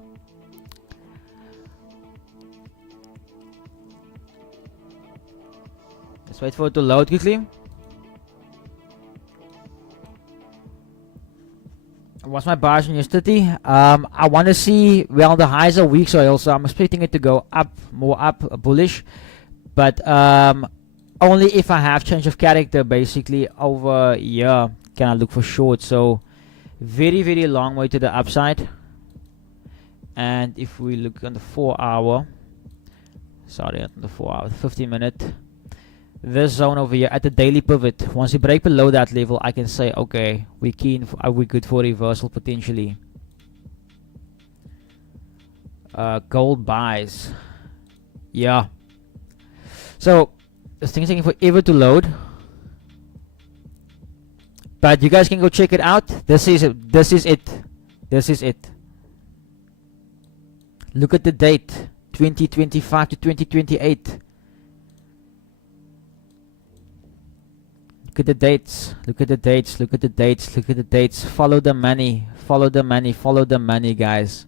Let's wait for it to load quickly. What's my buyers on yesterday? I want to see, well, the highs are weak, so I'm expecting it to go up, more up, bullish. But only if I have change of character, basically, over here can I look for short. So very, very long way to the upside. And if we look on the 4 hour, sorry, not the 4 hour, 15 minute, this zone over here at the daily pivot, once we break below that level, I can say, okay, we're good for reversal potentially. Gold buys, yeah. So this thing is taking forever to load, but you guys can go check it out. This is it. This is it. This is it. Look at the date, 2025 to 2028. Look at the dates. Look at the dates. Look at the dates. Look at the dates. Follow the money. Follow the money. Follow the money, guys.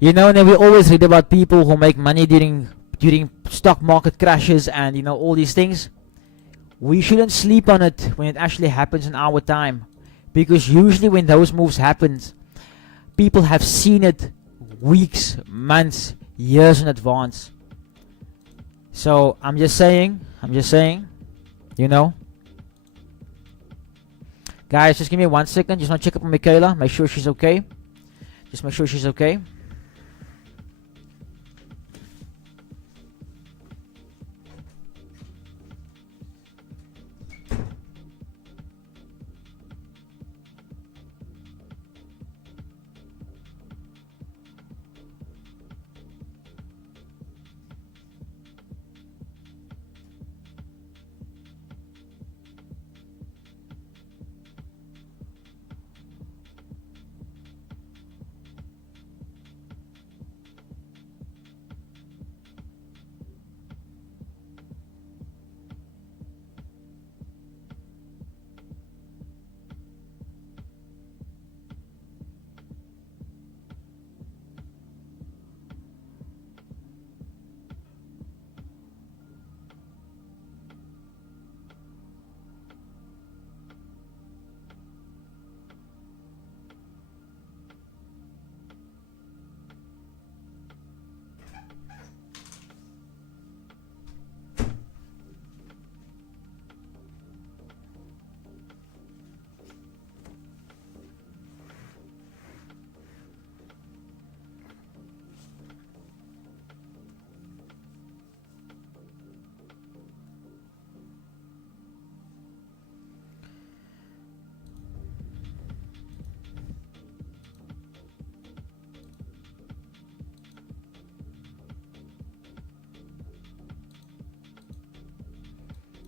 You know, and then we always read about people who make money during stock market crashes and, you know, all these things. We shouldn't sleep on it when it actually happens in our time, because usually when those moves happen, people have seen it weeks, months, years in advance. So I'm just saying, you know. Guys, just give me 1 second. Just want to check up on Michaela. Make sure she's okay. Just make sure she's okay.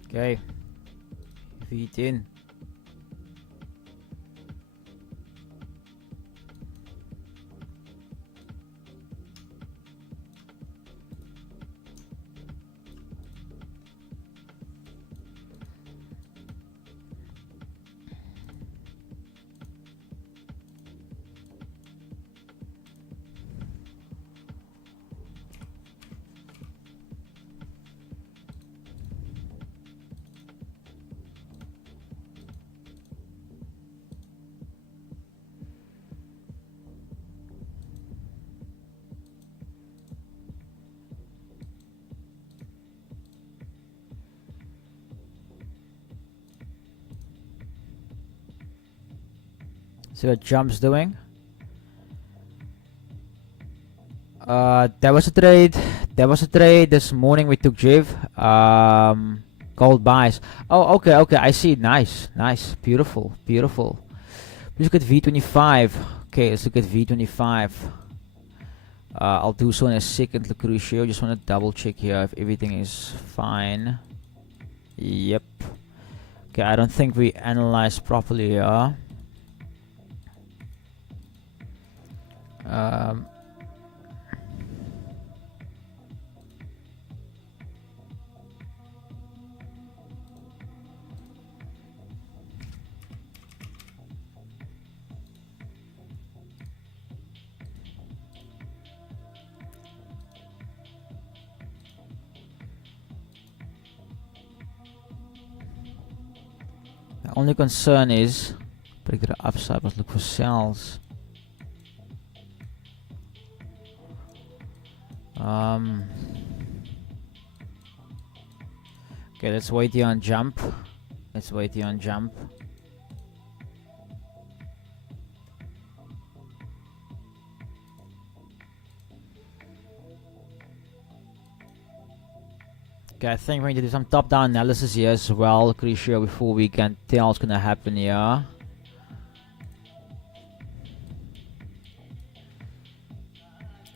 Okay. Feet in. See what Jump's doing. There was a trade. There was a trade this morning. We took Jiv. Gold buys. Oh, okay, okay. I see. Nice, nice, beautiful, beautiful. Please look at V25. Okay, let's look at V25. I'll do so in a second, Lucretia. Just want to double check here if everything is fine. Yep. Okay, I don't think we analyzed properly here. The only concern is break the upside, but look for sells. Okay, let's wait here on jump. Let's wait here on jump. Okay, I think we need to do some top-down analysis here as well, Lucretia, before we can tell what's gonna happen here.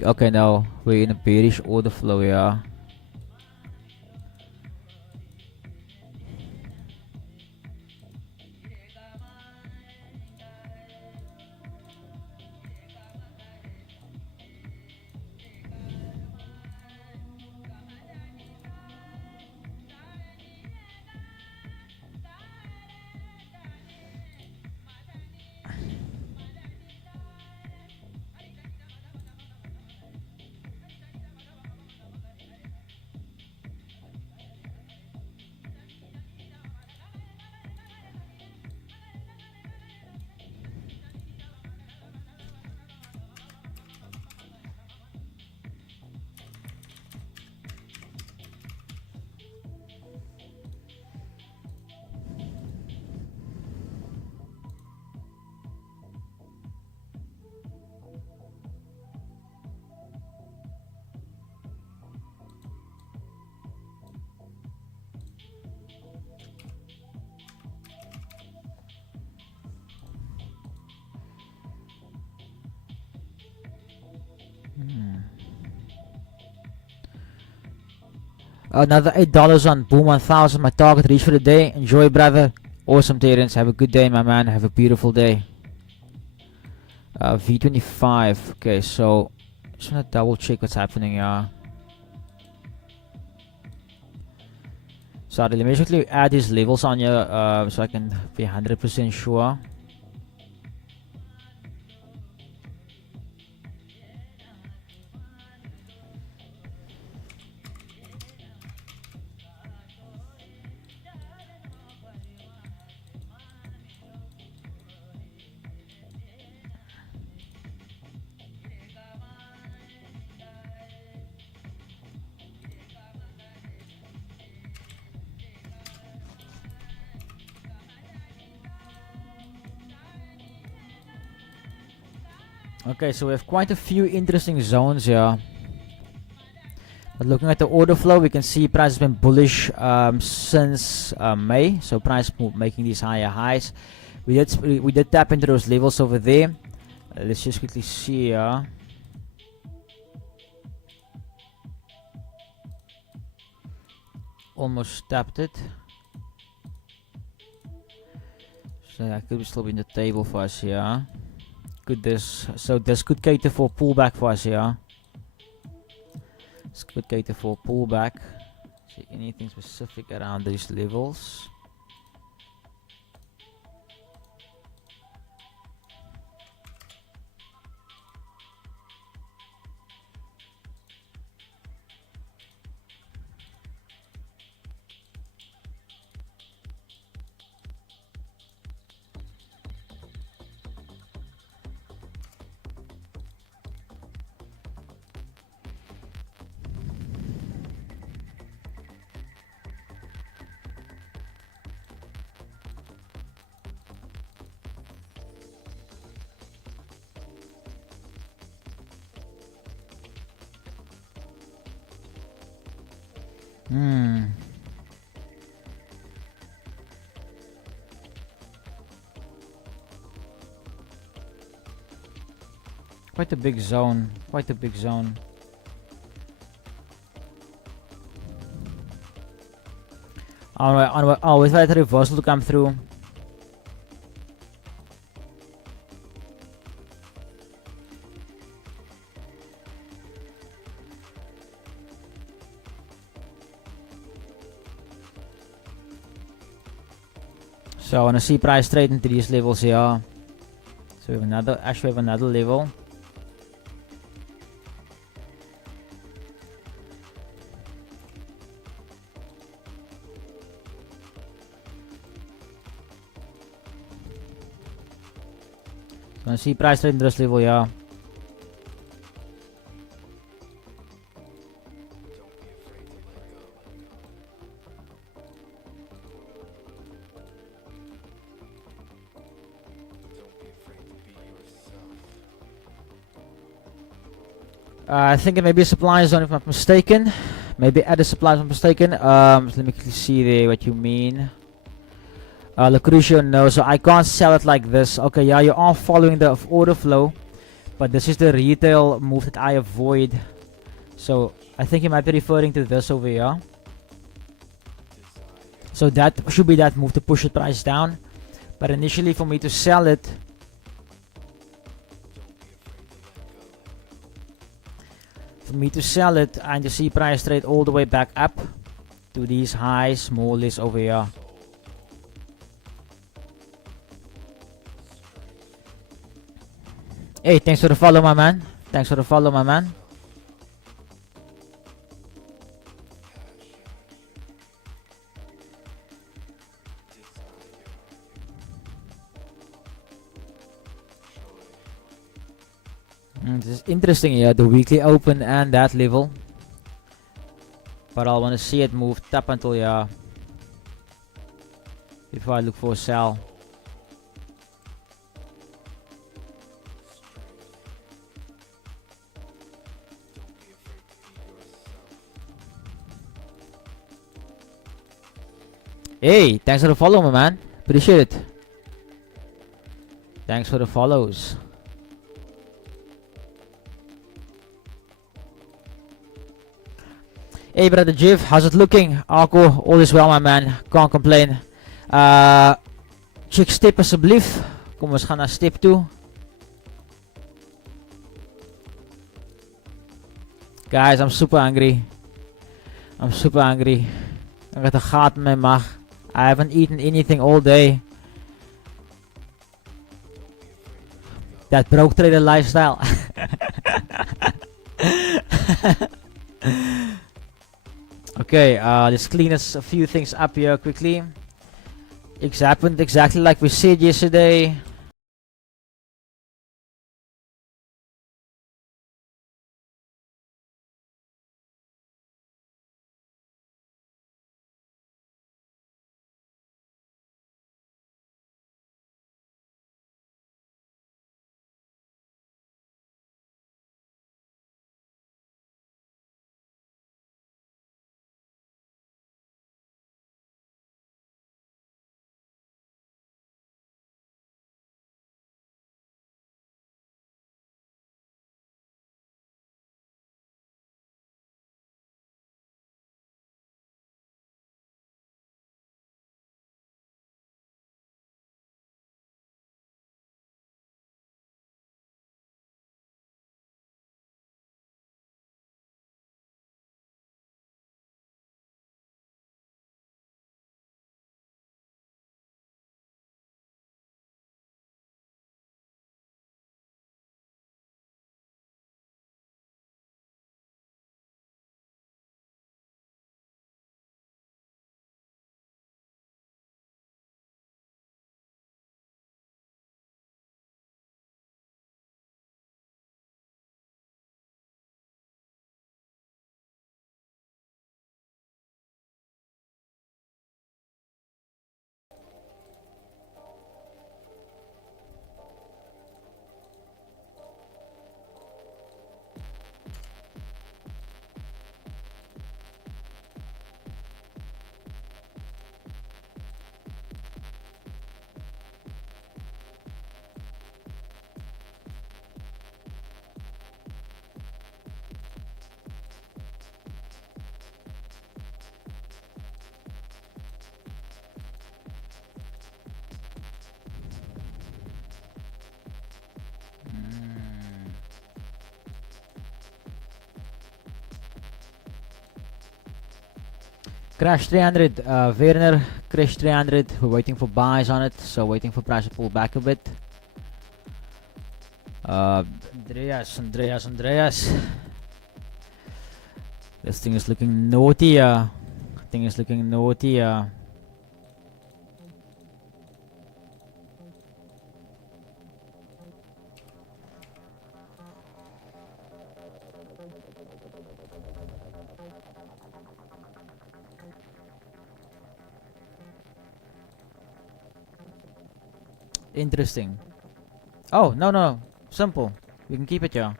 Okay, no, we're in a bearish order flow here. Another $8 on Boom 1000, my target reached for the day. Enjoy, brother. Awesome, Terence. Have a good day, my man. Have a beautiful day. V25. Okay, so just want to double check what's happening here. Sorry, let me actually add these levels on here so I can be 100% sure. Okay, so we have quite a few interesting zones here. But looking at the order flow, we can see price has been bullish since May. So price making these higher highs. We did tap into those levels over there. Let's just quickly see here. Almost tapped it. So that could still be in the table for us here. So this could cater for pullback for us here. This could cater for pullback. See anything specific around these levels? Quite a big zone. Quite a big zone. I'll wait for the reversal to come through. So I want to see price trade into these levels here. So we have another, actually we have another level. So I want to see price trade into this level here. I think it may be a supply zone if I'm not mistaken. Maybe at a supply if I'm mistaken. So let me quickly see there what you mean. Lucretia, no, so I can't sell it like this. Okay, yeah, you are following the order flow, but this is the retail move that I avoid. So I think you might be referring to this over here. So that should be that move to push the price down. But initially for me to sell it, and to see price trade all the way back up to these highs, more or less over here. Hey, thanks for the follow, my man. Thanks for the follow, my man. This is interesting here, the weekly open and that level. But I want to see it move up until here before I look for a sell. Hey, thanks for the follow, my man. Appreciate it. Thanks for the follows. Hey brother Jiv, how's it looking? Arco, all is well my man, can't complain. Check step alsjeblieft. Kom, we gaan naar step toe. Guys, I'm super hungry. I'm super hungry. Ik heb een gat in mijn maag. I haven't eaten anything all day. That broke trader lifestyle. Okay, let's clean us a few things up here quickly. It happened exactly like we said yesterday. Crash 300, Werner, Crash 300. We're waiting for buys on it, so waiting for price to pull back a bit. Andreas. This thing is looking naughty. Interesting. Oh, no. Simple. We can keep it, yeah.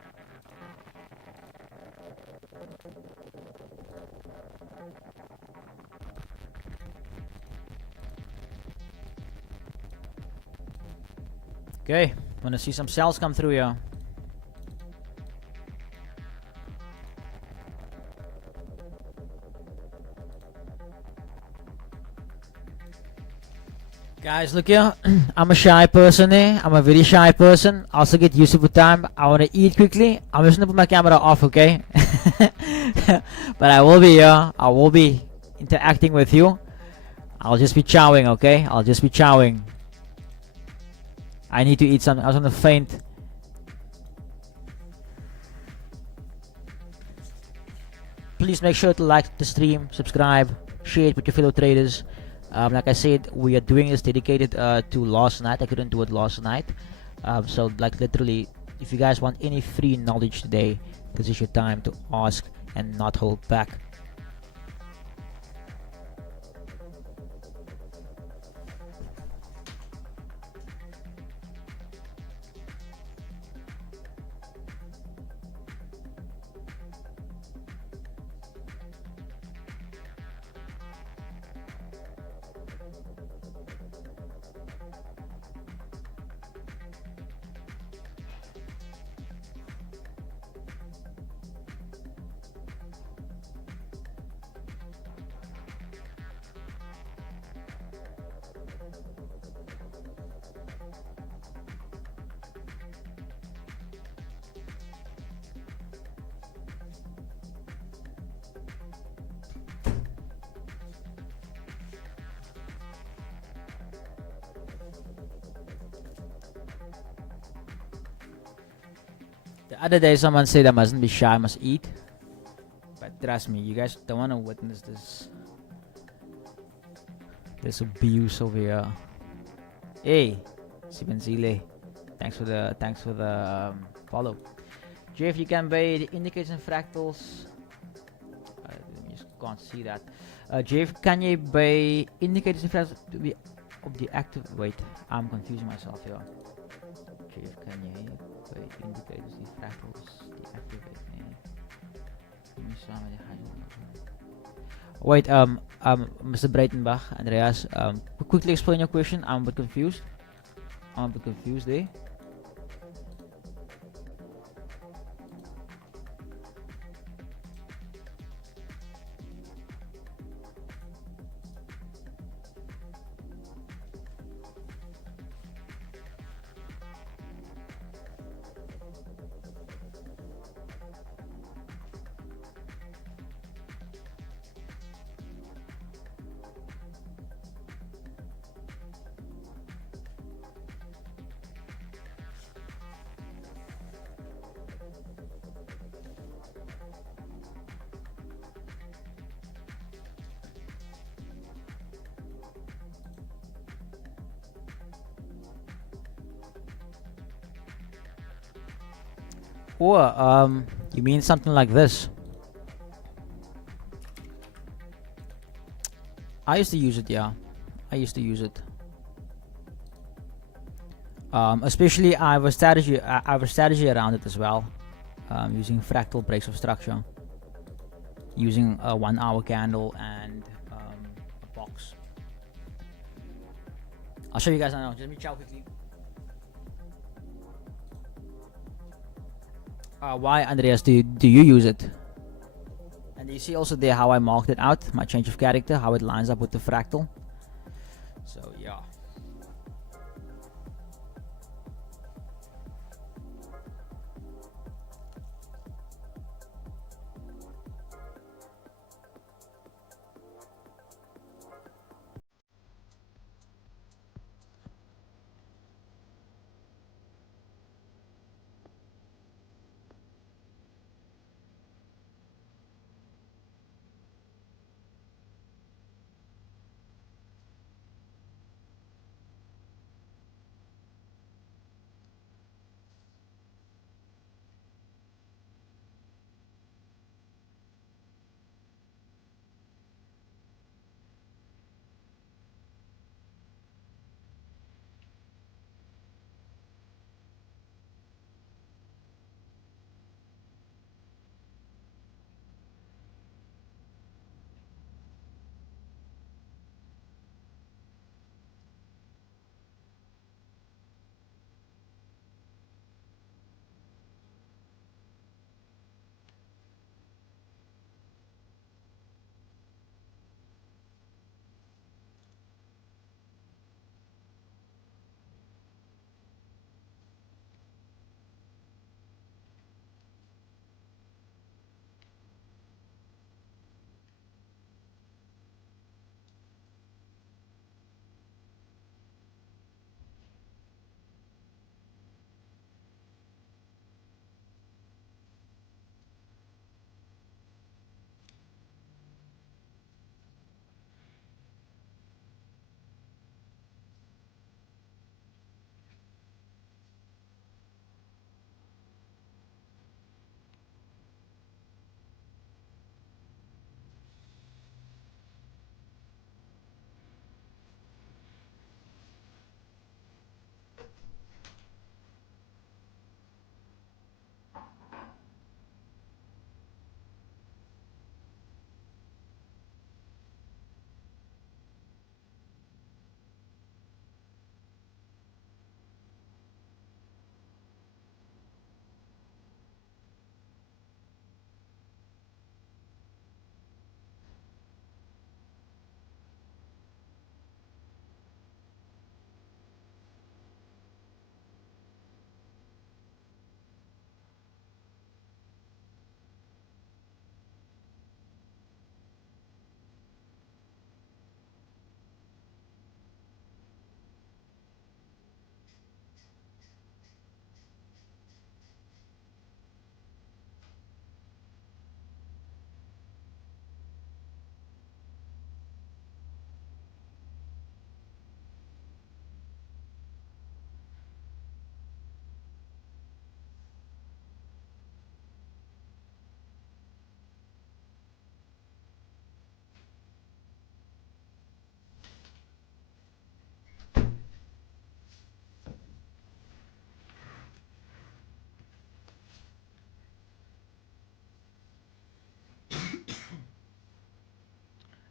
Okay, wanna see some cells come through here. Guys, look here. I'm a shy person, eh? I'm a very shy person. I also get used to the time. I wanna eat quickly. I'm just gonna put my camera off, okay? But I will be here. I will be interacting with you. I'll just be chowing, okay? I'll just be chowing. I need to eat something. I was on the faint. Please make sure to like the stream, subscribe, share it with your fellow traders. Like I said, we are doing this dedicated to last night. I couldn't do it last night. So like literally, if you guys want any free knowledge today, this is your time to ask and not hold back. The other day someone said I mustn't be shy, I must eat. But trust me, you guys don't want to witness this abuse over here. Hey, Sibenzile, thanks for the follow. Jeff, you can buy the indicators and fractals. You just can't see that. Jeff, can you buy indicators and fractals to be of the active? Wait, I'm confusing myself here. Jeff, can you buy indicators and fractals deactivate? Wait, Mr. Breitenbach, Andreas, quickly explain your question. I'm a bit confused. Eh? Or you mean something like this? I used to use it, yeah. I used to use it. Especially I have a strategy around it as well. Using fractal breaks of structure. Using a 1 hour candle and a box. I'll show you guys now. Just let me chow quickly. Why, Andreas, do you use it? And you see also there how I marked it out, my change of character, how it lines up with the fractal. So yeah.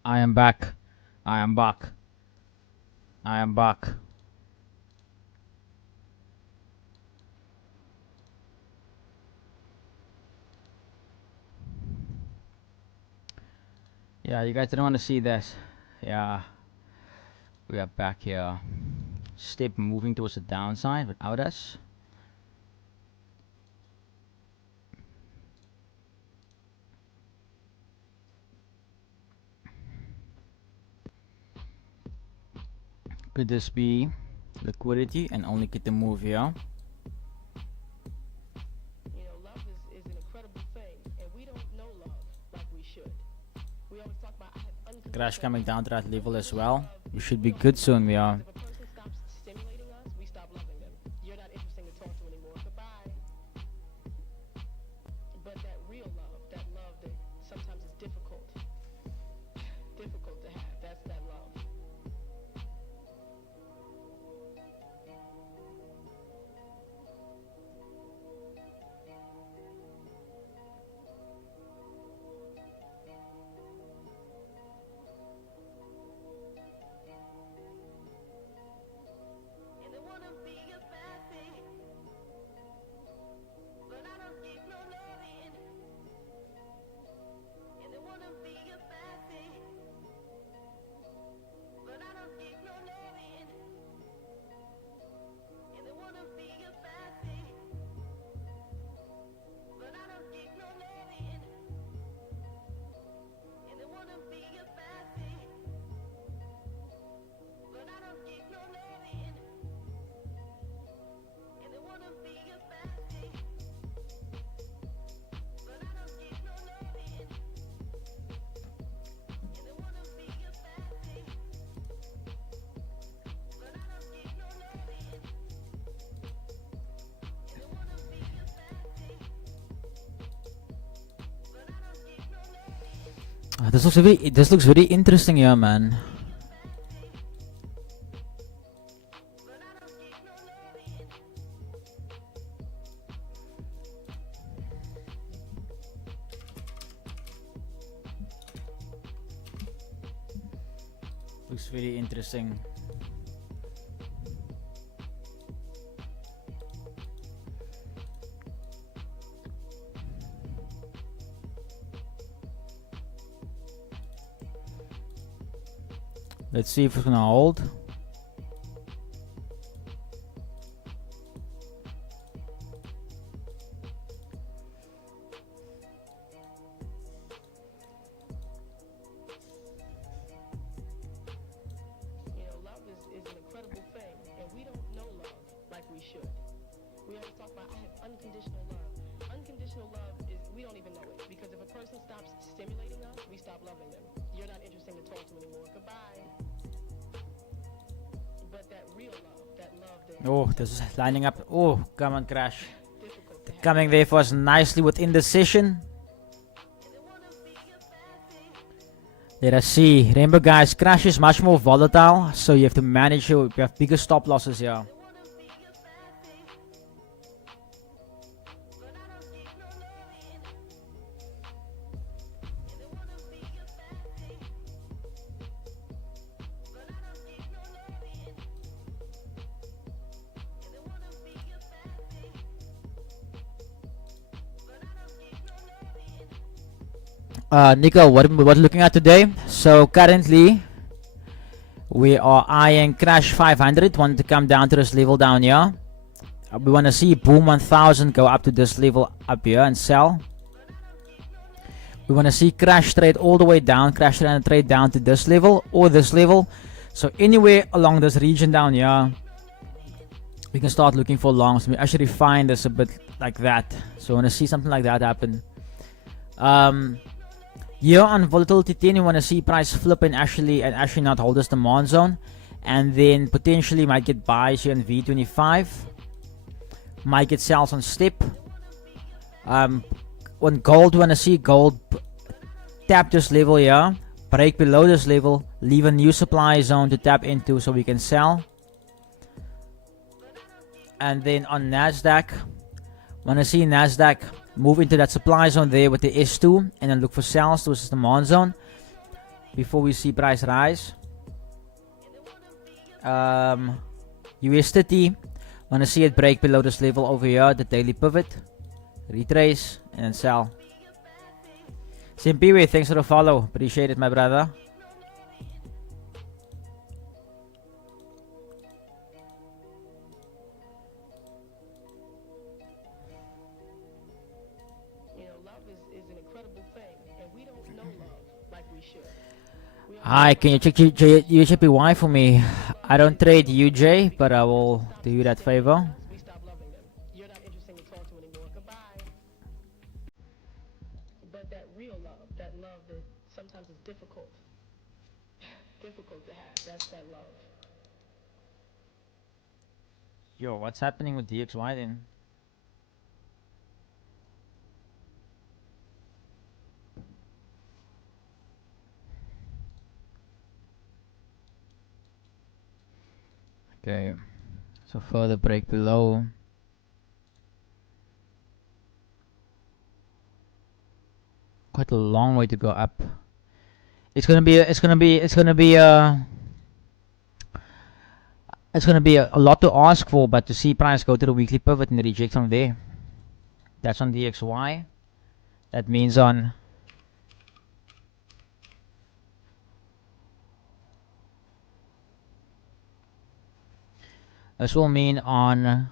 I am back. I am back. I am back. Yeah, you guys didn't want to see this. Yeah, we are back here. Step moving towards the downside without us. Could this be liquidity and only get the move here? You know, love is an incredible thing, and we don't know love like we should. We always talk about I have unconditional Crash coming down to that level as well. love. We should be good soon. We are. If a person stops stimulating us, we stop loving them. You're not interesting to talk to anymore. Goodbye. But that real love, that love that sometimes is difficult to have, that's that love. And they wanna be a fancy, but I don't get no loving. And they wanna be a fancy, but I don't get no loving. And they wanna be a fancy, but I don't get no loving. And they wanna be a fancy, but I don't get no loving. And they wanna be a fancy, but I don't get no loving. And they wanna be a fancy, but I don't get no loving. And they wanna be a fancy, but I don't get no loving. This looks very interesting here, man. But I don't get no loving. Looks very interesting. Let's see if it's gonna hold. You know, love is an incredible thing, and we don't know love like we should. We always talk about I have unconditional love. Unconditional love is we don't even know it, because if a person stops stimulating us, we stop loving them. You're not interesting to talk to anymore. Goodbye. But that real love, that love that Oh, this is lining up. Oh, come on, Crash. difficult to have. Coming there for us nicely within the session. And they wanna be a fancy, Let us see. Remember, guys, Crash is much more volatile, so you have to manage you have bigger stop losses here. they wanna be a fancy, but I don't get no loving. And they wanna be a fancy, but I don't get no loving. And they wanna be a fancy, but I don't get no loving. Nico, what we're looking at today? So currently, we are eyeing Crash 500. Want to come down to this level down here. We want to see Boom 1000 go up to this level up here and sell. We want to see Crash trade all the way down. Crash trade down to this level or this level. So anywhere along this region down here, we can start looking for longs. We actually find this a bit like that. So I want to see something like that happen. Here on volatility 10, you want to see price flip and actually not hold this demand zone, and then potentially might get buys here on V25, might get sells on step. On gold, we want to see gold tap this level here, break below this level, leave a new supply zone to tap into so we can sell. And then on NASDAQ, want to see NASDAQ move into that supply zone there with the S2 and then look for sells towards the demand zone. before we see price rise. US30, want to see it break below this level over here, the daily pivot, retrace, and then sell. Simpiwe, thanks for the follow. Appreciate it, my brother. Hi, can you check UJPY for me? I don't trade UJ, but I will do you that favor. But that real love, that love that sometimes is difficult to have, that's that love. Yo, what's happening with DXY then? Okay, so further break below. Quite a long way to go up. It's gonna be a lot to ask for, but to see price go to the weekly pivot and reject from there. That's on DXY. That means on this will mean on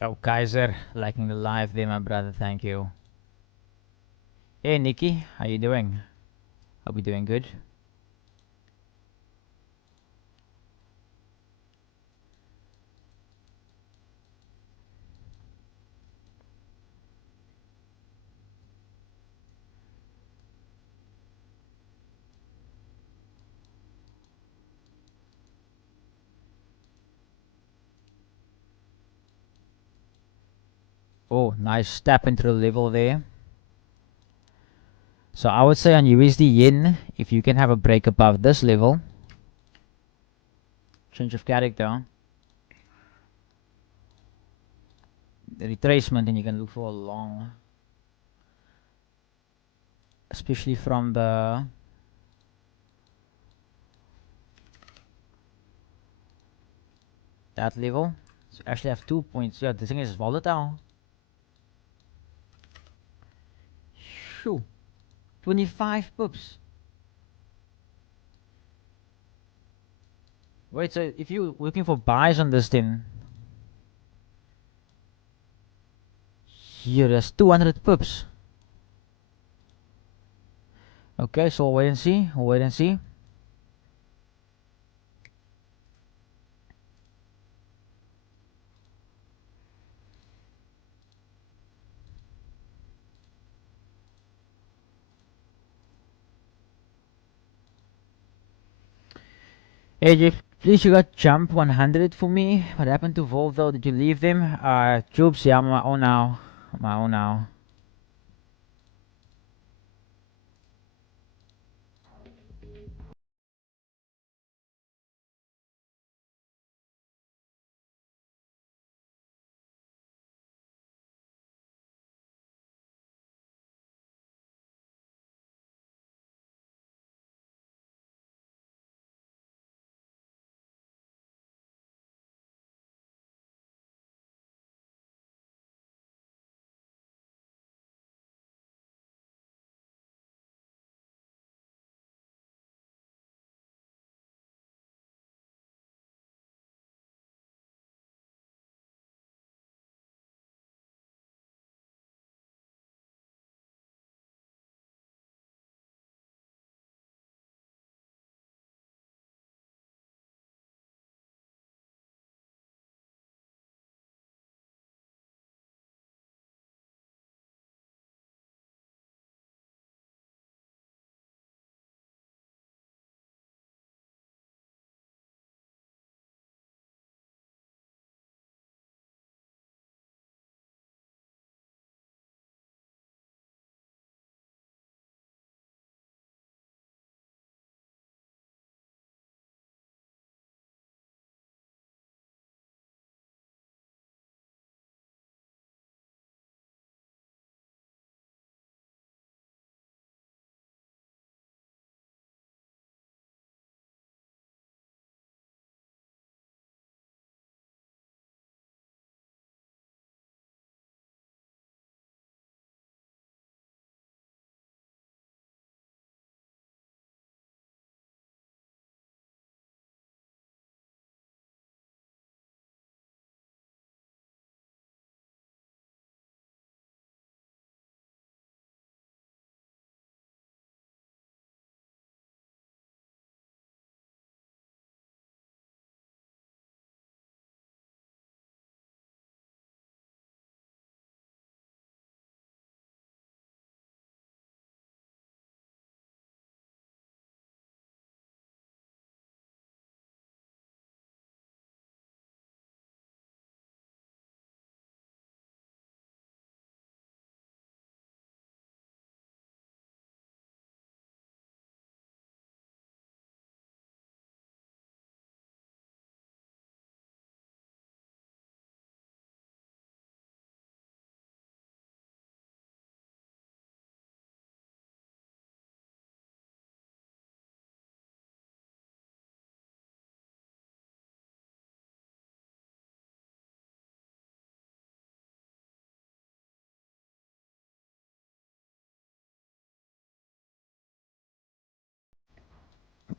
oh, Kaiser, liking the live there, my brother. Thank you. Hey, Nikki, how you doing? Hope you're doing good. Oh, nice step into the level there. So I would say on USD Yen, if you can have a break above this level, change of character, the retracement, and you can look for a long, especially from the that level. So actually have 2 points. Yeah, this thing is volatile. Shoo, 25 pips. Wait, so if you're looking for buys on this thing, here there's 200 pips. Okay, so we'll wait and see. We'll wait and see. Hey Jeff, please you got jump 100 for me. What happened to Volvo though? Did you leave them? Jobs, yeah, I'm on my own now. On my own now.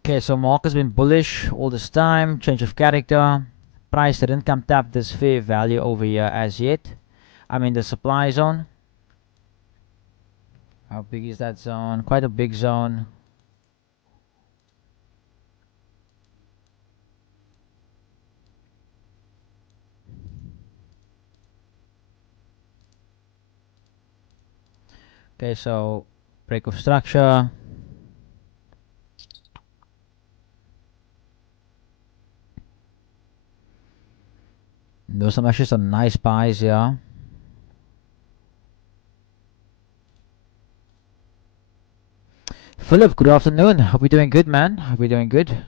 Okay, so market's been bullish all this time. Change of character. Price didn't come tap this fair value over here as yet. I mean the supply zone. How big is that zone? Quite a big zone. Okay, so break of structure. Those are actually some nice buys, yeah. Philip, good afternoon. Hope you're doing good, man. Hope you're doing good.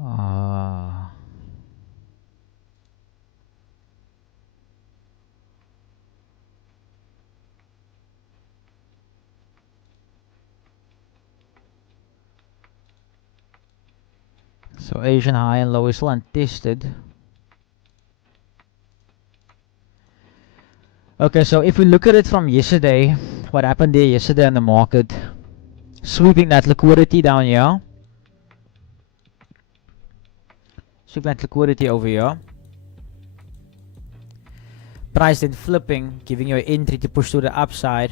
Uh, so Asian high and low is still untested. Okay, so if we look at it from yesterday, what happened there yesterday in the market, sweeping that liquidity down here, sweeping that liquidity over here, price then flipping, giving you an entry to push to the upside.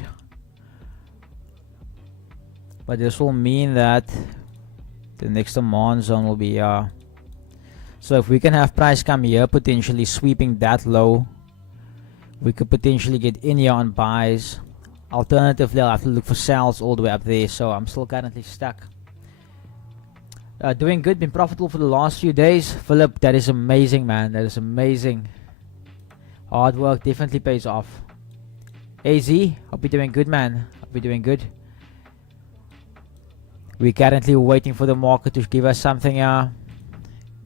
But this will mean that the next demand zone will be so if we can have price come here, potentially sweeping that low, we could potentially get in here on buys. Alternatively, I'll have to look for sells all the way up there, so I'm still currently stuck. Doing good, been profitable for the last few days. Philip, that is amazing, man. That is amazing. Hard work definitely pays off. AZ, hope you're doing good, man. Hope you're doing good. We're currently waiting for the market to give us something.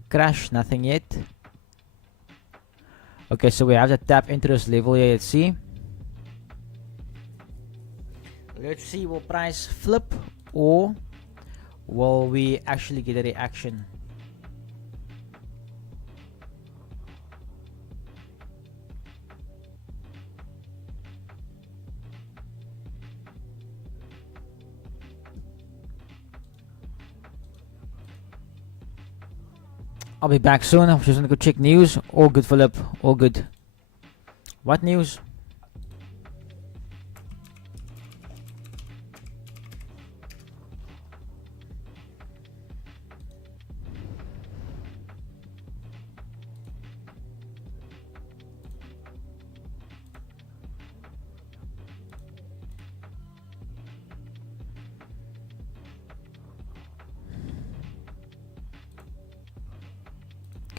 Crash, nothing yet. Okay, so we have the tap interest level here. Let's see. Let's see, will price flip or will we actually get a reaction? I'll be back soon. I'm just gonna go check news. All good, Philip. All good. What news?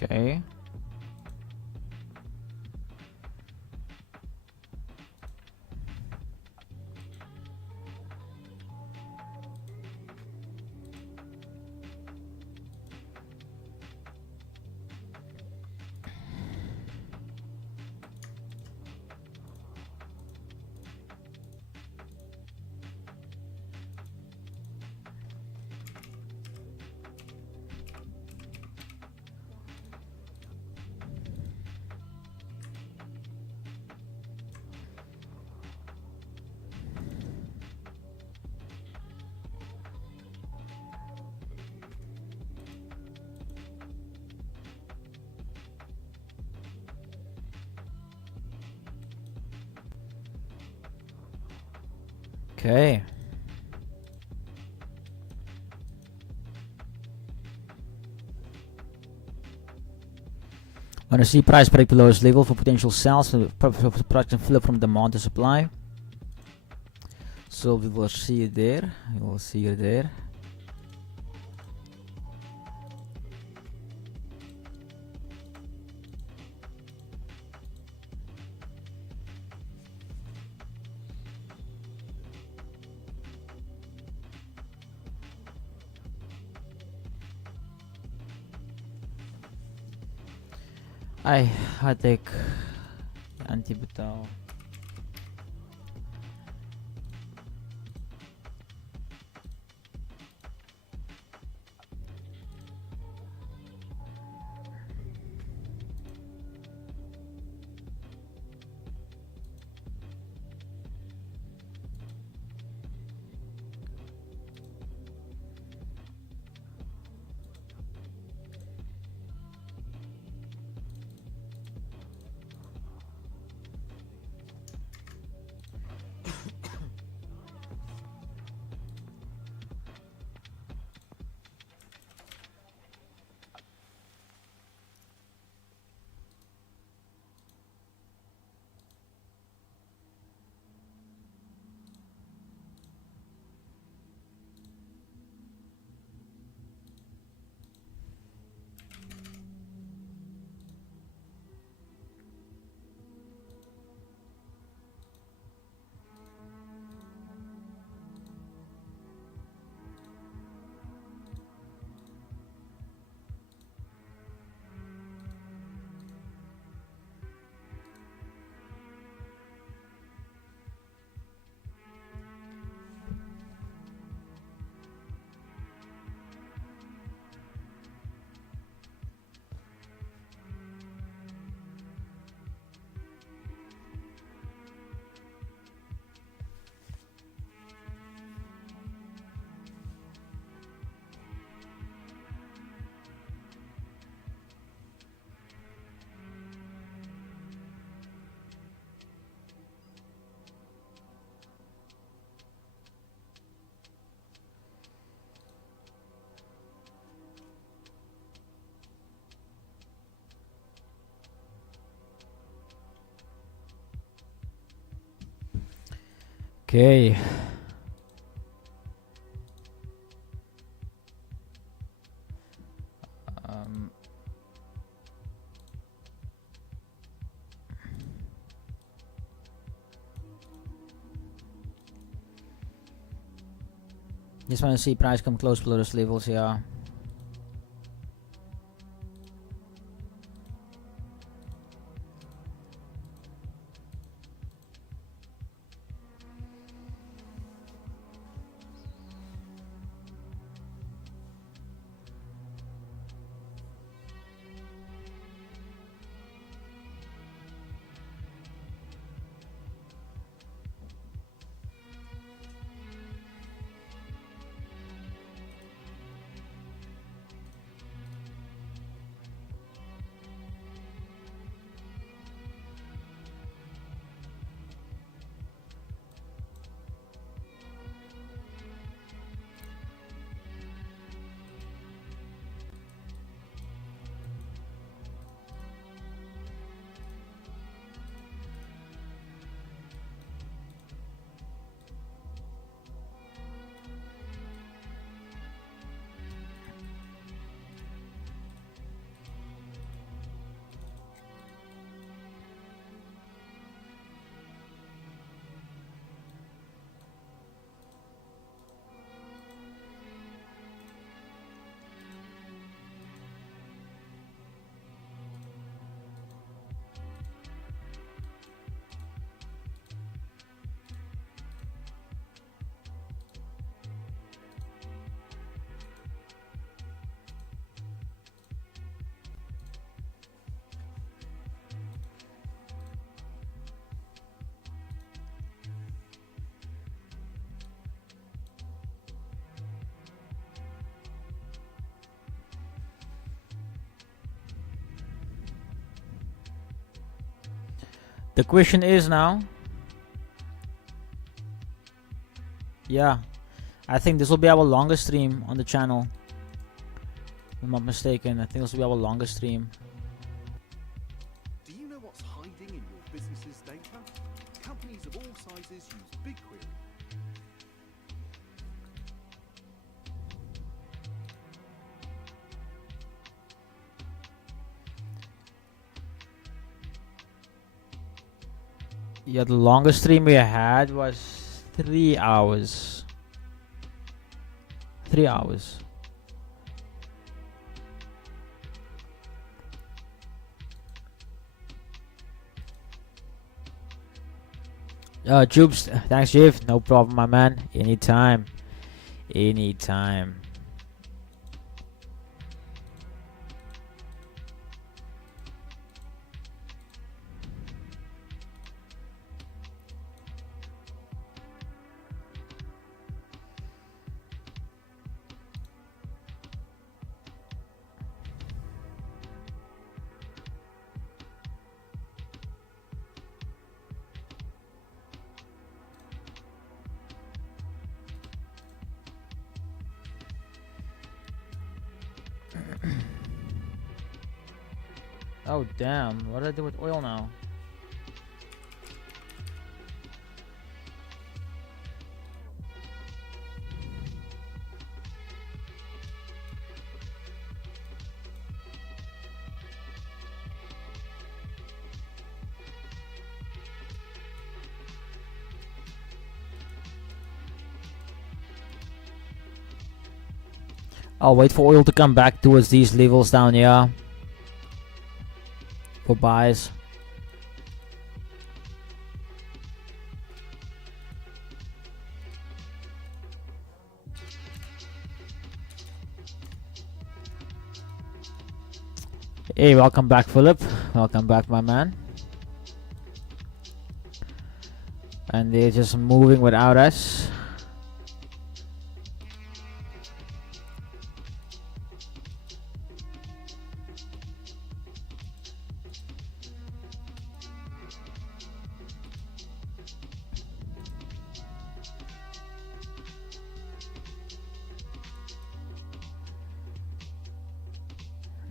Okay. Okay. Want to see price break below its level for potential sales, for production flip from demand to supply. So we will see it there. We will see it there. I take anti-betaal. Okay. Just want to see price come close below those levels, yeah. The question is now, yeah, I think this will be our longest stream on the channel. If I'm not mistaken, I think this will be our longest stream. Do you know what's hiding in your business's data? Companies of all sizes use BigQuery. Yeah, the longest stream we had was 3 hours. 3 hours. Jubes, thanks, Jeff. No problem, my man. Anytime. Anytime. Oh damn, what did I do with oil now? I'll wait for oil to come back towards these levels down here for buys. Hey, welcome back, Philip. Welcome back, my man. And they're just moving without us.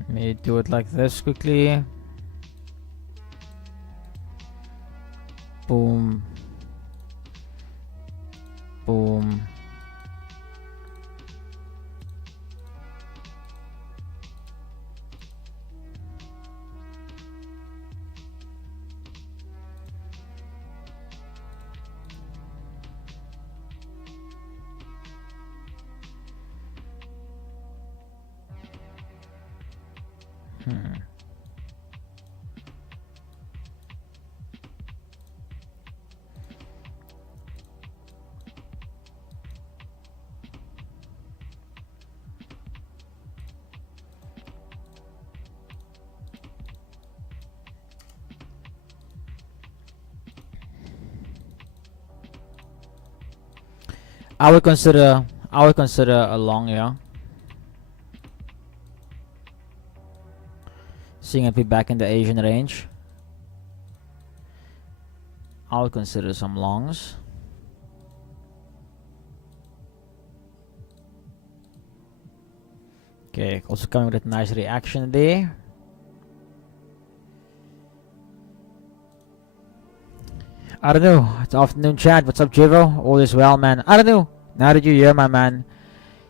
Let me do it like this quickly. Boom. I would consider a long, yeah. Seeing it be back in the Asian range, I would consider some longs. Okay, also coming with a nice reaction there. I don't know. It's afternoon chat. What's up, Jivo? All is well, man. I don't know. Now that you're here, my man,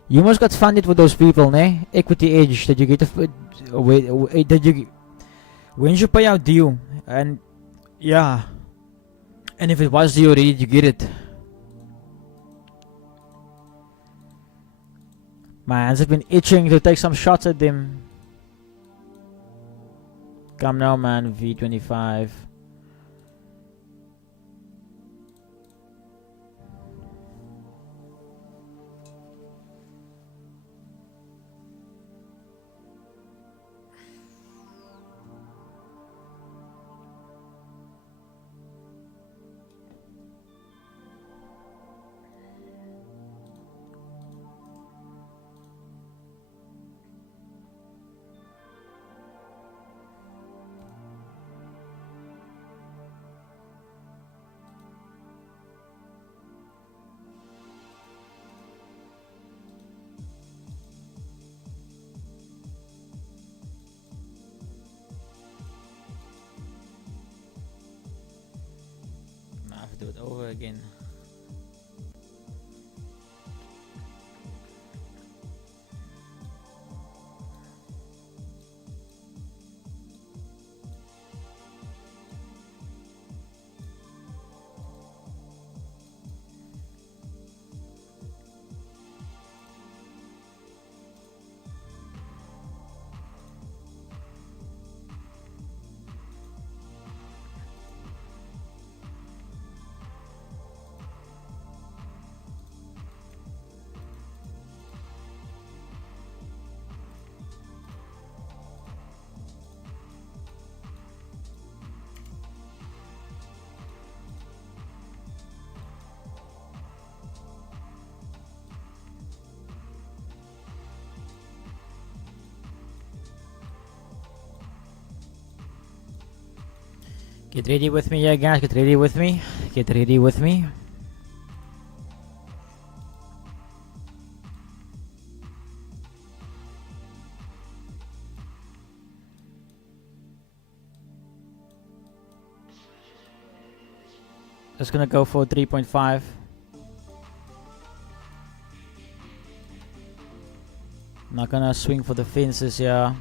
you must got funded with those people, ne? Equity Edge that you get to wait that you when's your payout due? And yeah, and if it was due already, you get it. My hands have been itching to take some shots at them. Come now, man. V25. I have to do it over again. Get ready with me, yeah, guys. Get ready with me. Get ready with me. Just gonna go for 3.5. Not gonna swing for the fences, yeah.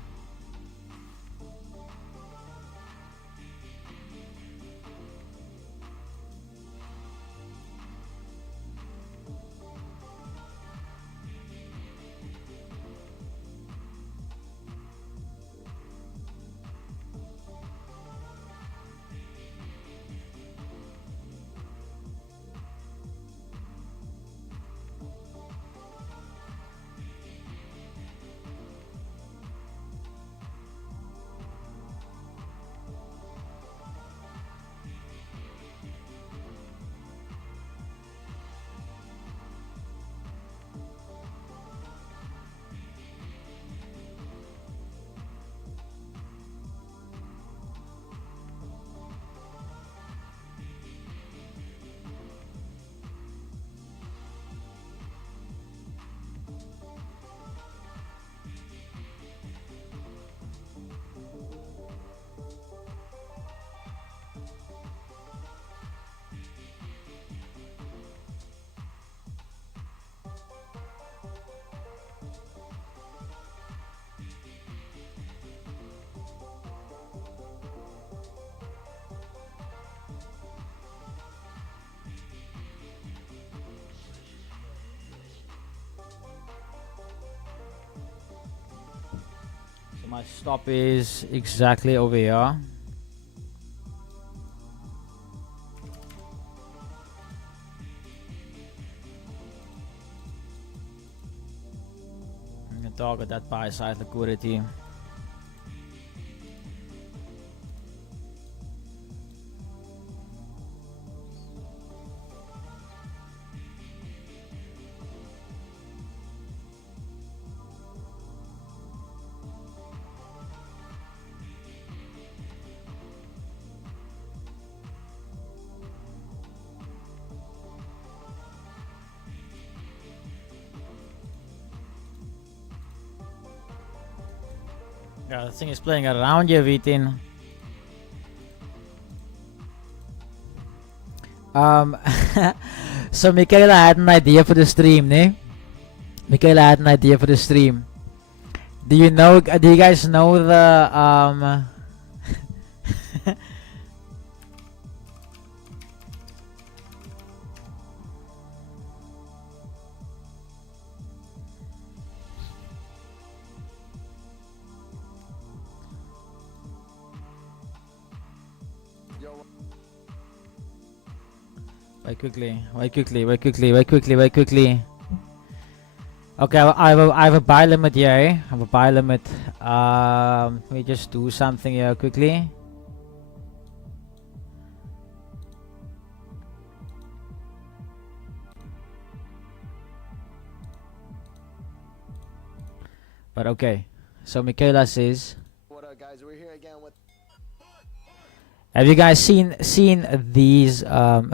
my stop is exactly over here. I'm gonna target that buy side liquidity. Yeah, the thing is playing around here, Vitin. So Michaela had an idea for the stream, ne? Michaela had an idea for the stream. Do you guys know the Wait quickly. Okay, I have a buy limit here. I have a buy limit. Let me just do something here quickly. But okay, so Michaela says, "What up, guys? We're here again with." have you guys seen these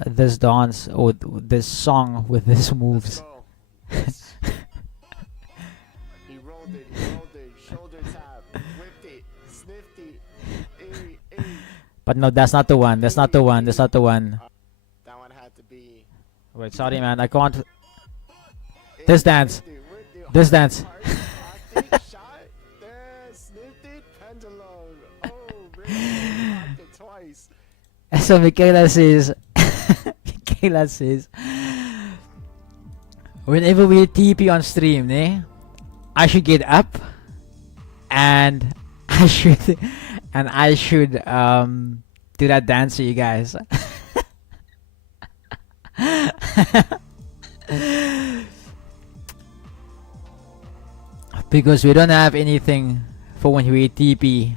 this dance or this song with these moves? Yes. He rolled it, shoulder tap, whipped it, sniffed it. But no, that's not the one. That's not the one. That one had to be. Wait, sorry, man. I can't. This dance. This dance. Shot there, sniffed it, pendulum. Oh, really? Popped it twice. So Michaela says, whenever we TP on stream, I should get up, and I should do that dance for you guys. Because we don't have anything for when we TP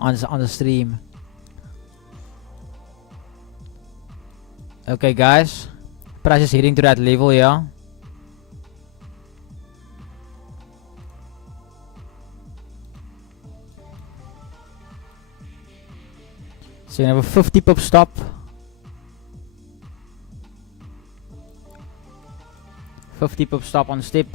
on the stream. Okay, guys, price is heading to that level here. So you have a 50 pip stop. 50 pip stop on step.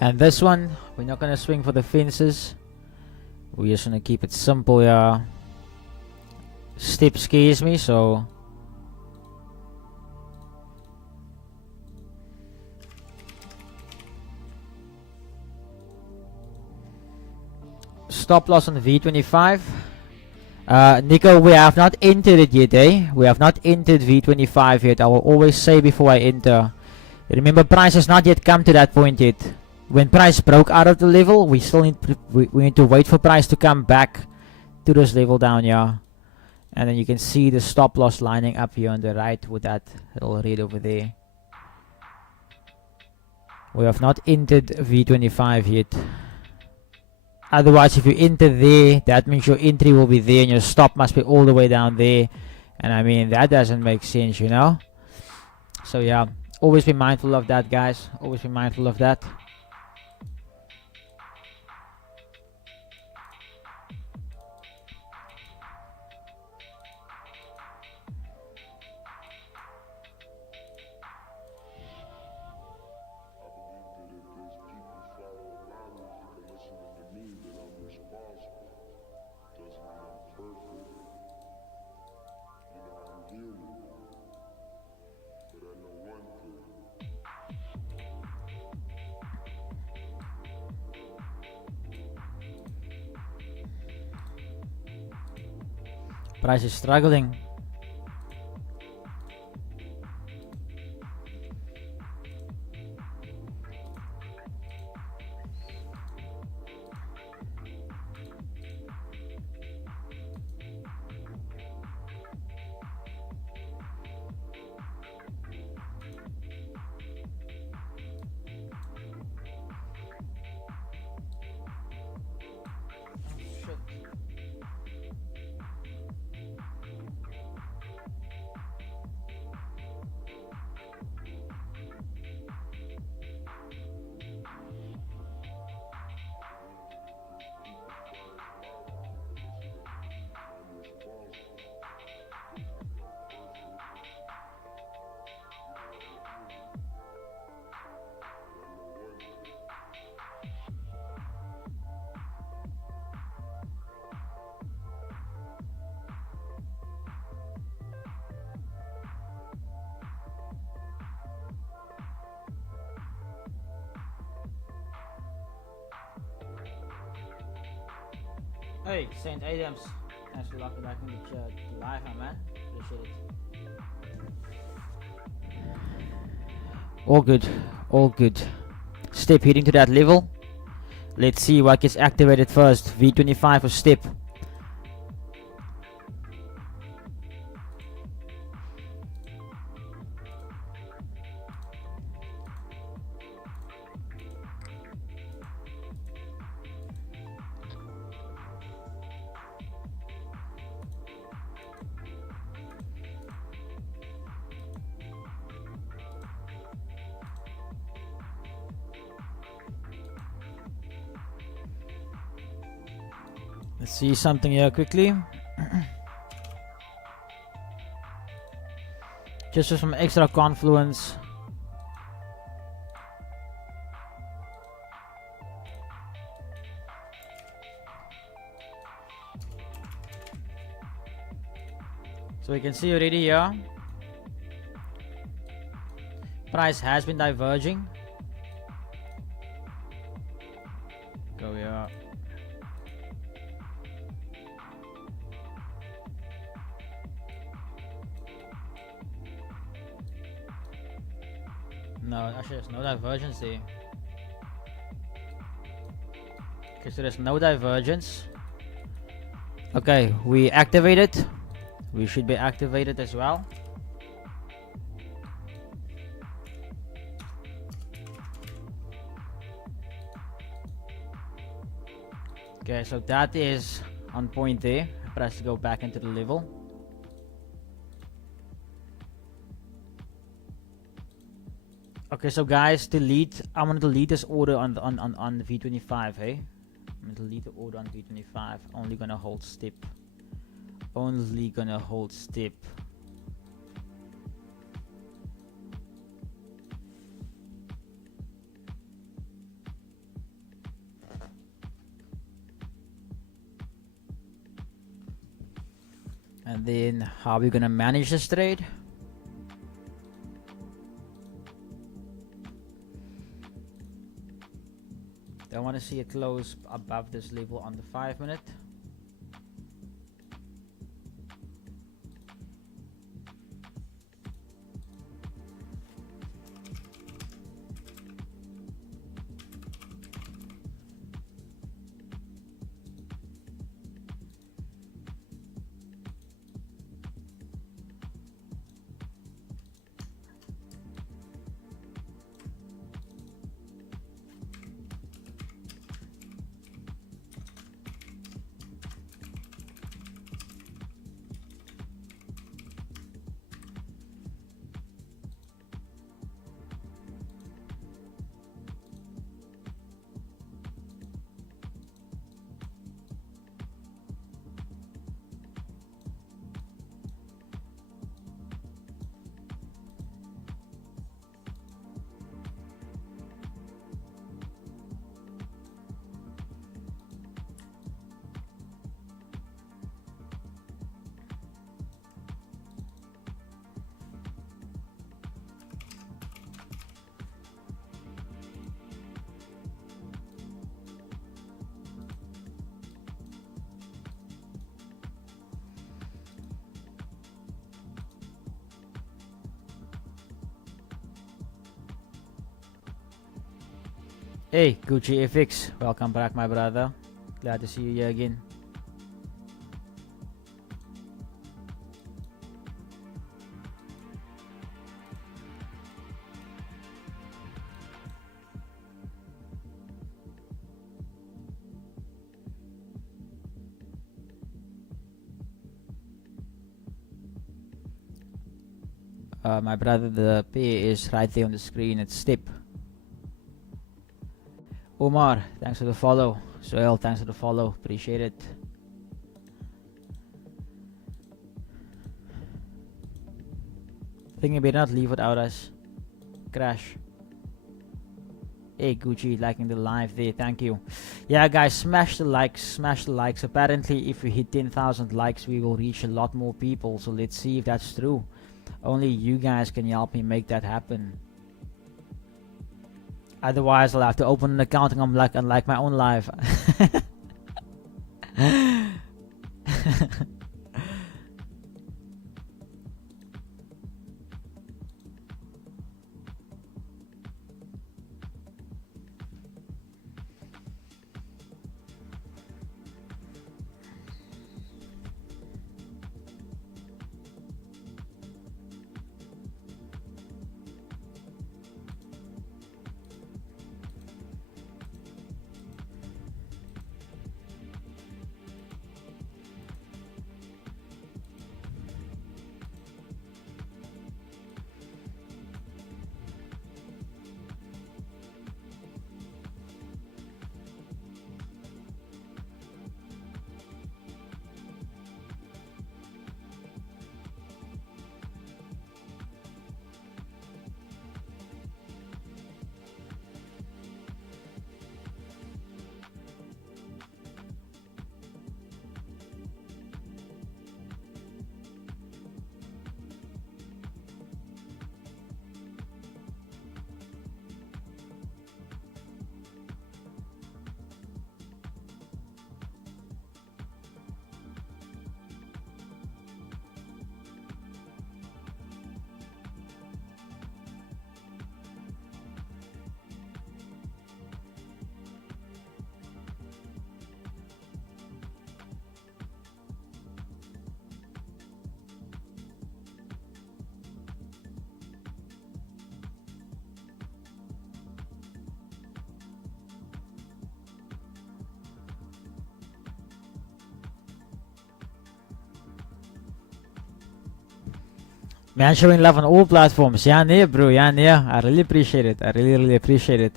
And this one, we're not gonna swing for the fences. We're just gonna keep it simple, yeah. Step scares me, so stop loss on V25. Nico, we have not entered it yet, eh? We have not entered V25 yet. I will always say before I enter, Remember, price has not yet come to that point yet. When price broke out of the level, we still need we need to wait for price to come back to this level down here. And then you can see the stop loss lining up here on the right with that little red over there. We have not entered V25 yet. Otherwise, if you enter there, that means your entry will be there and your stop must be all the way down there. And I mean, that doesn't make sense, you know? So yeah, always be mindful of that, guys. Always be mindful of that. Price is struggling. Hey, Saint Adams. Thanks for locking back in the live, man. Appreciate it. All good. All good. Step heading to that level. Let's see what gets activated first. V25 or step. Let's see something here quickly. Just for some extra confluence. So we can see already here. Price has been diverging. Go here. No, actually there's no divergence there. Okay, so there's no divergence. Okay, we activate it. We should be activated as well. Okay, so that is on point there. Press to go back into the level. Okay, so guys, I'm gonna delete this order on the V25, hey? I'm gonna delete the order on V25. Only gonna hold step. Only gonna hold step. And then how are we gonna manage this trade? I want to see it close above this level on the 5 minute. Hey, Gucci FX, welcome back, my brother. Glad to see you here again. My brother, the pay is right there on the screen. It's Step. Omar, thanks for the follow. Soel, thanks for the follow. Appreciate it. Think you better not leave without us. Crash. Hey Gucci, liking the live there. Thank you. Yeah, guys, smash the likes. Smash the likes. Apparently, if we hit 10,000 likes, we will reach a lot more people. So let's see if that's true. Only you guys can help me make that happen. Otherwise, I'll have to open an account and I'm like my own live. Man, showing love on all platforms. Yeah, nee, bro. Yeah, nee. I really appreciate it. I really appreciate it.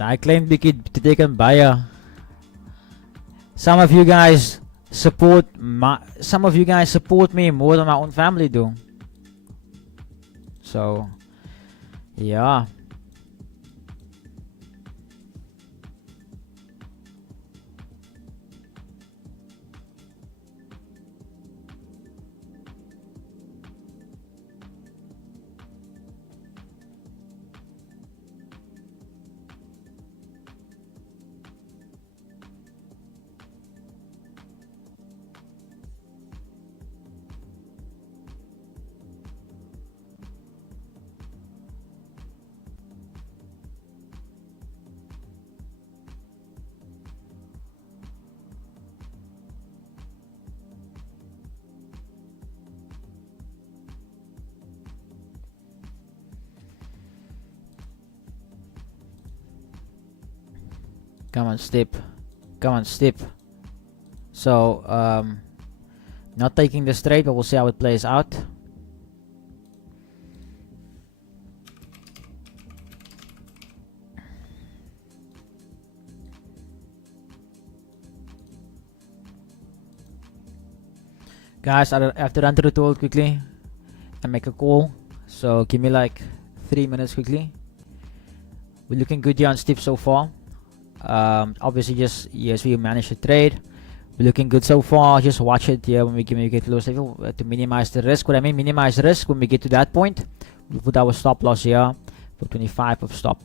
I claim to take a buyer. Some of you guys support me more than my own family do. So, yeah. Come on, Step. Come on, Step. So, not taking this trade, but we'll see how it plays out. Guys, I have to run to the toilet quickly and make a call. So give me like 3 minutes quickly. We're looking good here on Step so far. Obviously, just yes, we managed to trade. We're looking good so far. Just watch it here when we get close to minimize the risk. What I mean, minimize risk when we get to that point. We put our stop loss here for 25 of stop.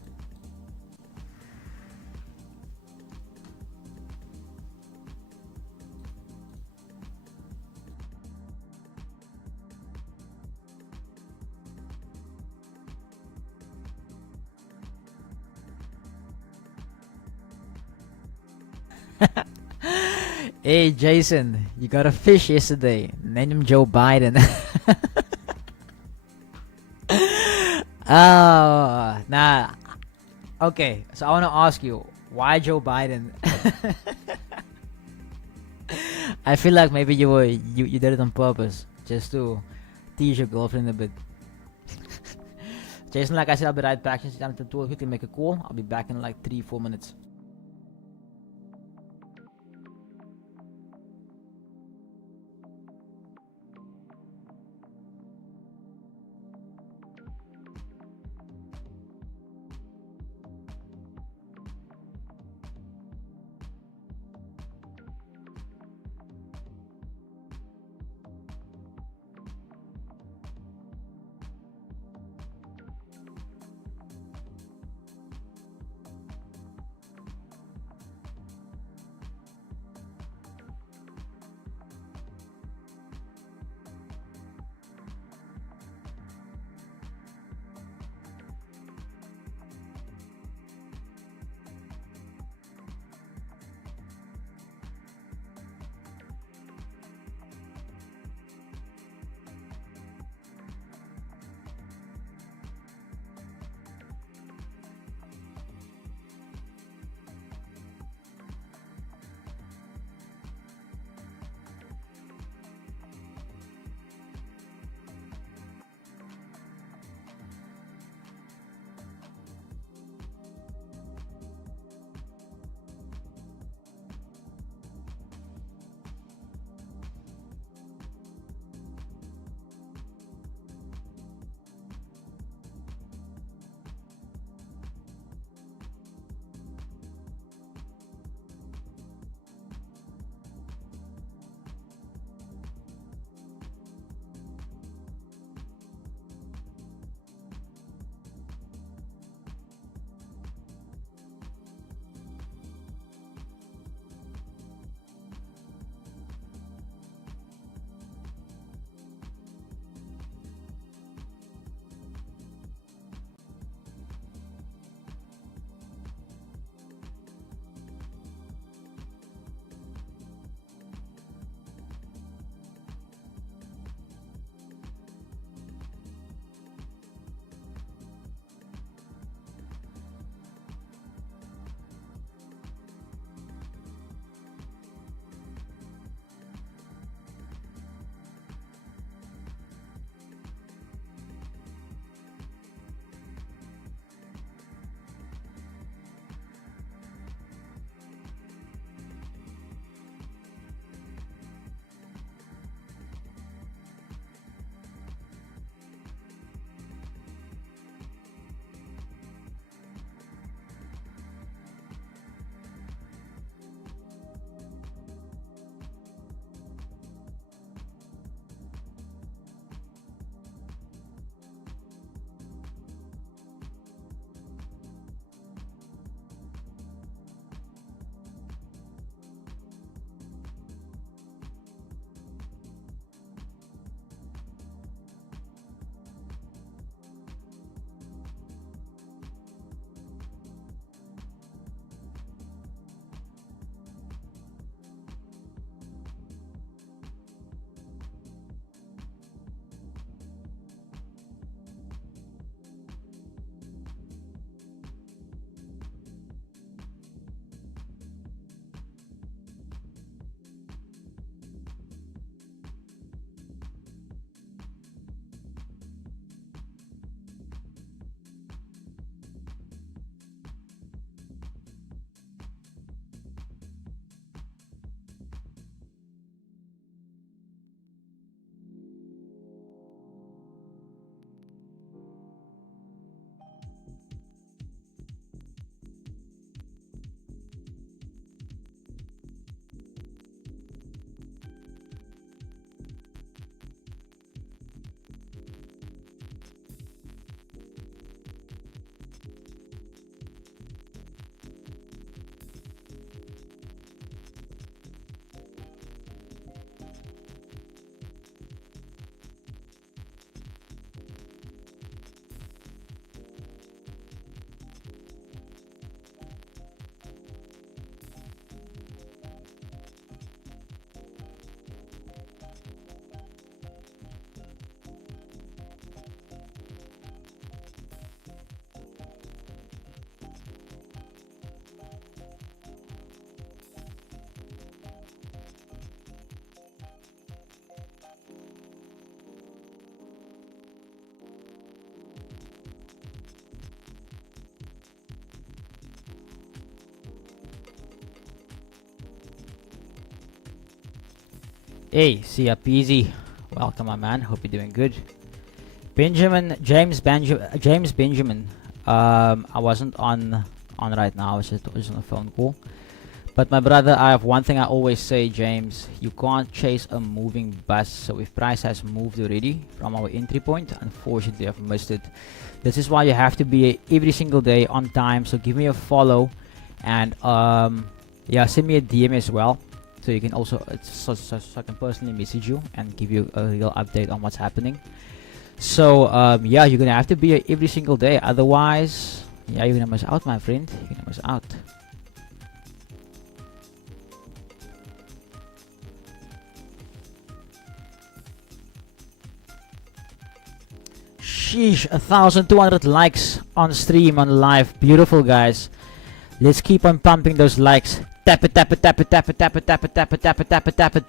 Hey Jason, you got a fish yesterday. Name him Joe Biden. Oh, nah. Okay, so I want to ask you, why Joe Biden? I feel like maybe you did it on purpose, just to tease your girlfriend a bit. Jason, like I said, I'll be right back. Since I'm to quickly make a call, I'll be back in like 3-4 minutes. Hey, see ya, PZ. Welcome, my man. Hope you're doing good. James Benjamin. I wasn't on right now. I was just on a phone call. But my brother, I have one thing I always say, James. You can't chase a moving bus. So if price has moved already from our entry point, unfortunately I've missed it. This is why you have to be every single day on time. So give me a follow, and yeah, send me a DM as well. So you can also so I can personally message you and give you a real update on what's happening. So yeah, you're gonna have to be here every single day. Otherwise, yeah, you're gonna miss out, my friend. You're gonna miss out. Sheesh, 1,200 likes on stream, on live. Beautiful, guys. Let's keep on pumping those likes. Tap it, tap it, tap it, tap it, tap it, tap it, tap it, tap it, tap it, tap it.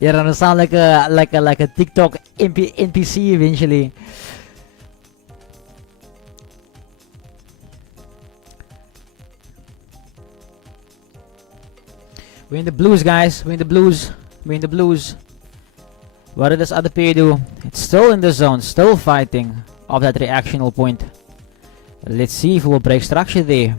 You're gonna sound like a TikTok NPC eventually. We're in the blues, guys. We're in the blues. We're in the blues. What did this other pair do? It's still in the zone, still fighting off that reactional point. Let's see if we'll break structure there.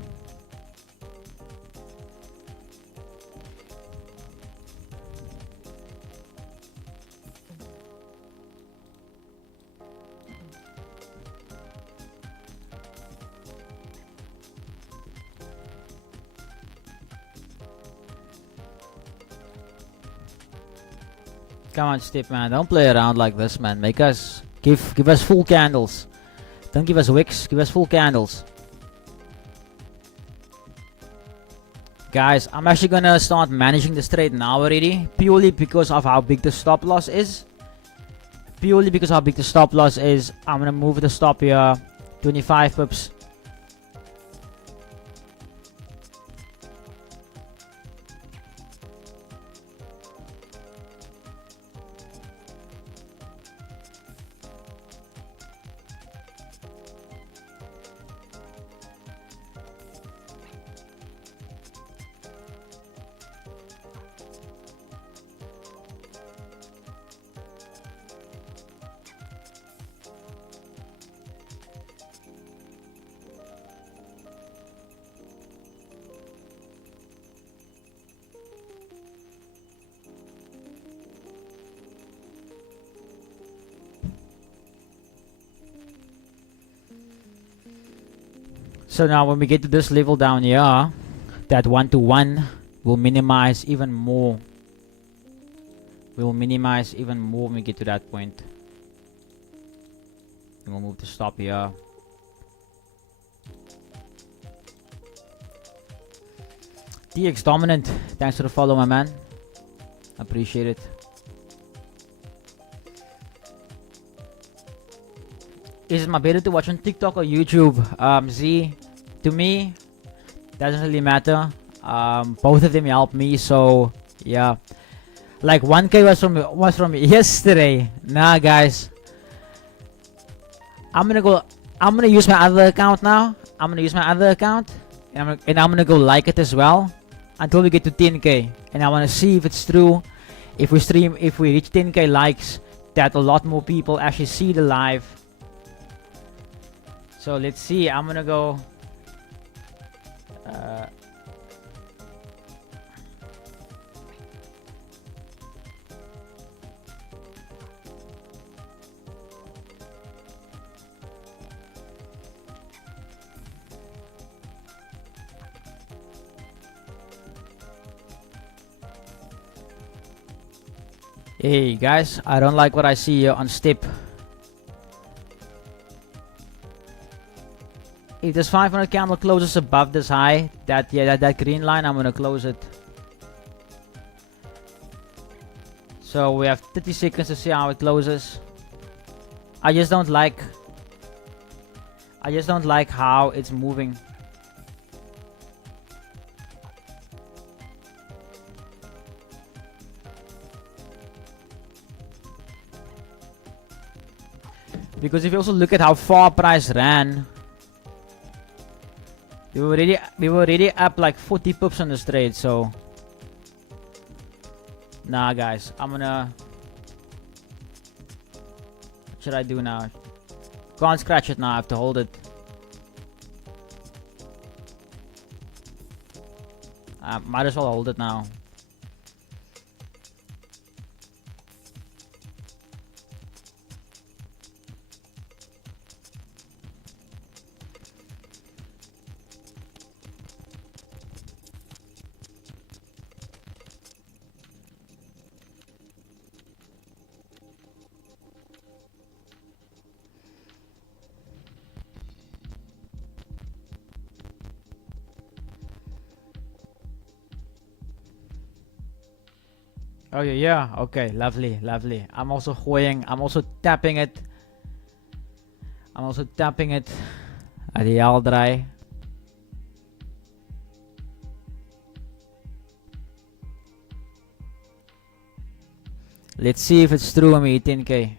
Come on, Steve, man. Don't play around like this, man. Make us give us full candles. Don't give us wicks. Give us full candles. Guys, I'm actually gonna start managing the trade now already, purely because of how big the stop loss is. Purely because of how big the stop loss is. I'm gonna move the stop here, 25 pips. So now when we get to this level down here, that 1-to-1 will minimize even more. We will minimize even more when we get to that point. And we'll move the stop here. TX Dominant, thanks for the follow, my man. Appreciate it. Is it my better to watch on TikTok or YouTube? Z, to me, doesn't really matter. Both of them help me, so yeah. Like 1K was from yesterday. Nah, guys. I'm gonna use my other account now. I'm gonna use my other account, and I'm gonna go like it as well until we get to 10K. And I wanna see if it's true. If we reach 10K likes, that a lot more people actually see the live. So let's see. I'm gonna go. Hey guys, I don't like what I see here on Stip. If this 500 candle closes above this high, that green line, I'm gonna close it. So we have 30 seconds to see how it closes. I just don't like how it's moving. Because if you also look at how far price ran, we were already up like 40 pips on this trade, so Nah, guys, I'm gonna. What should I do now? Can't scratch it now. I have to hold it. I might as well hold it now. Oh yeah. Okay, lovely, lovely. I'm also gooiing. I'm also tapping it. Ideaal draai. Let's see if it's true. I'm 18k.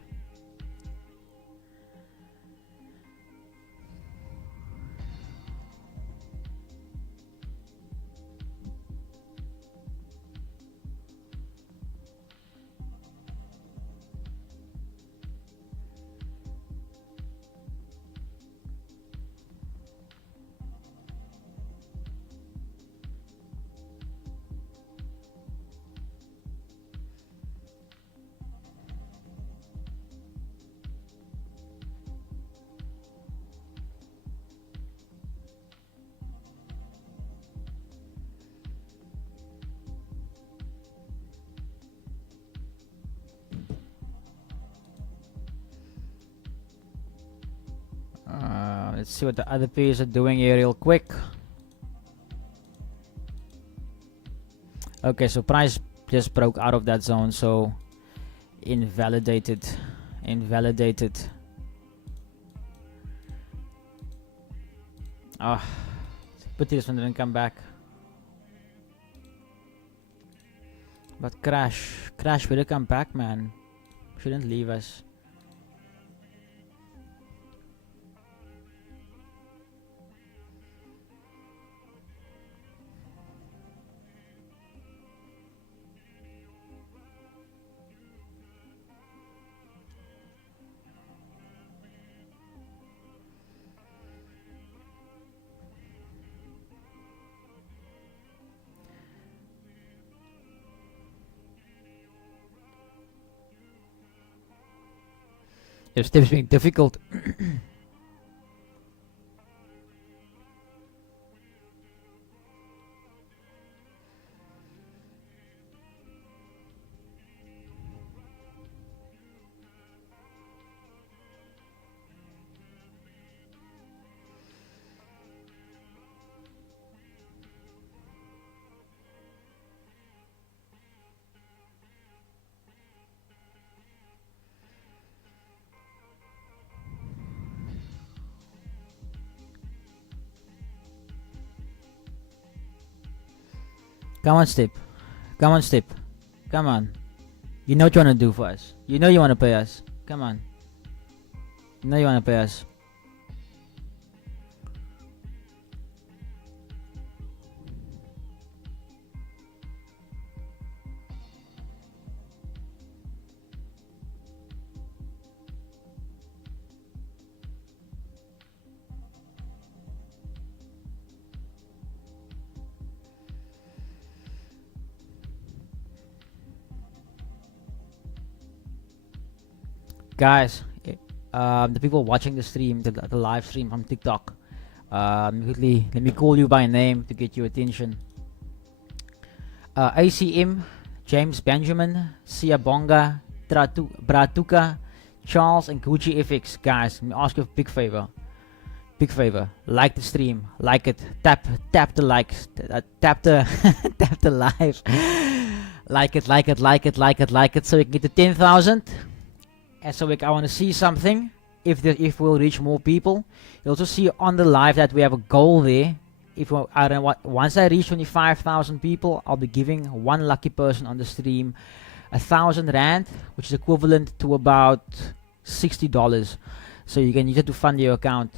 Let's see what the other pairs are doing here real quick. Okay, so price just broke out of that zone, so invalidated. Ah, pity this one didn't come back. But crash will come back, man. Shouldn't leave us. If steps being difficult. Come on, Step. Come on. You know what you want to do for us. You know you want to pay us. Come on. You know you want to pay us. Guys, the people watching the stream, the live stream from TikTok, quickly, let me call you by name to get your attention. ACM, James Benjamin, Siabonga, Bratuka, Charles, and Gucci FX. Guys, let me ask you a big favor. Like the stream, like it, tap the likes, tap the tap the live, like it, so we can get to 10,000. And so I want to see something. If we'll reach more people, you'll also see on the live that we have a goal there. Once I reach 25,000 people, I'll be giving one lucky person on the stream 1,000 rand, which is equivalent to about $60. So you can use it to fund your account.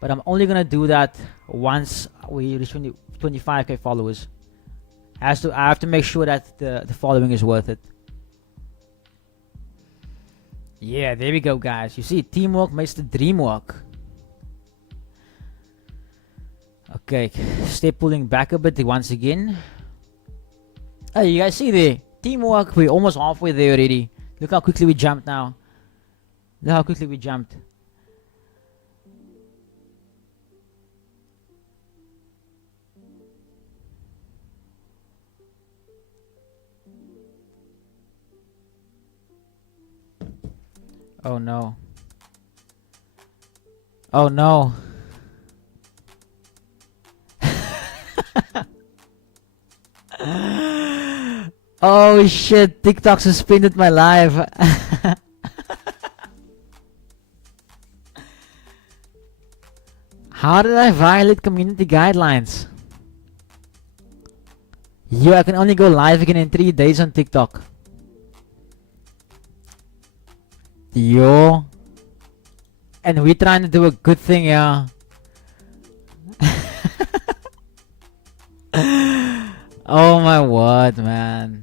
But I'm only gonna do that once we reach 25k followers. I have to make sure that the following is worth it. Yeah, there we go, guys. You see, teamwork makes the dream work. Okay, step pulling back a bit once again. Hey, you guys see there? Teamwork. We're almost halfway there already. Look how quickly we jumped now. Look how quickly we jumped. Oh no. Oh no. Oh shit, TikTok suspended my live. How did I violate community guidelines? Yo, I can only go live again in 3 days on TikTok. Yo. And we're trying to do a good thing, yeah. Oh my word, man.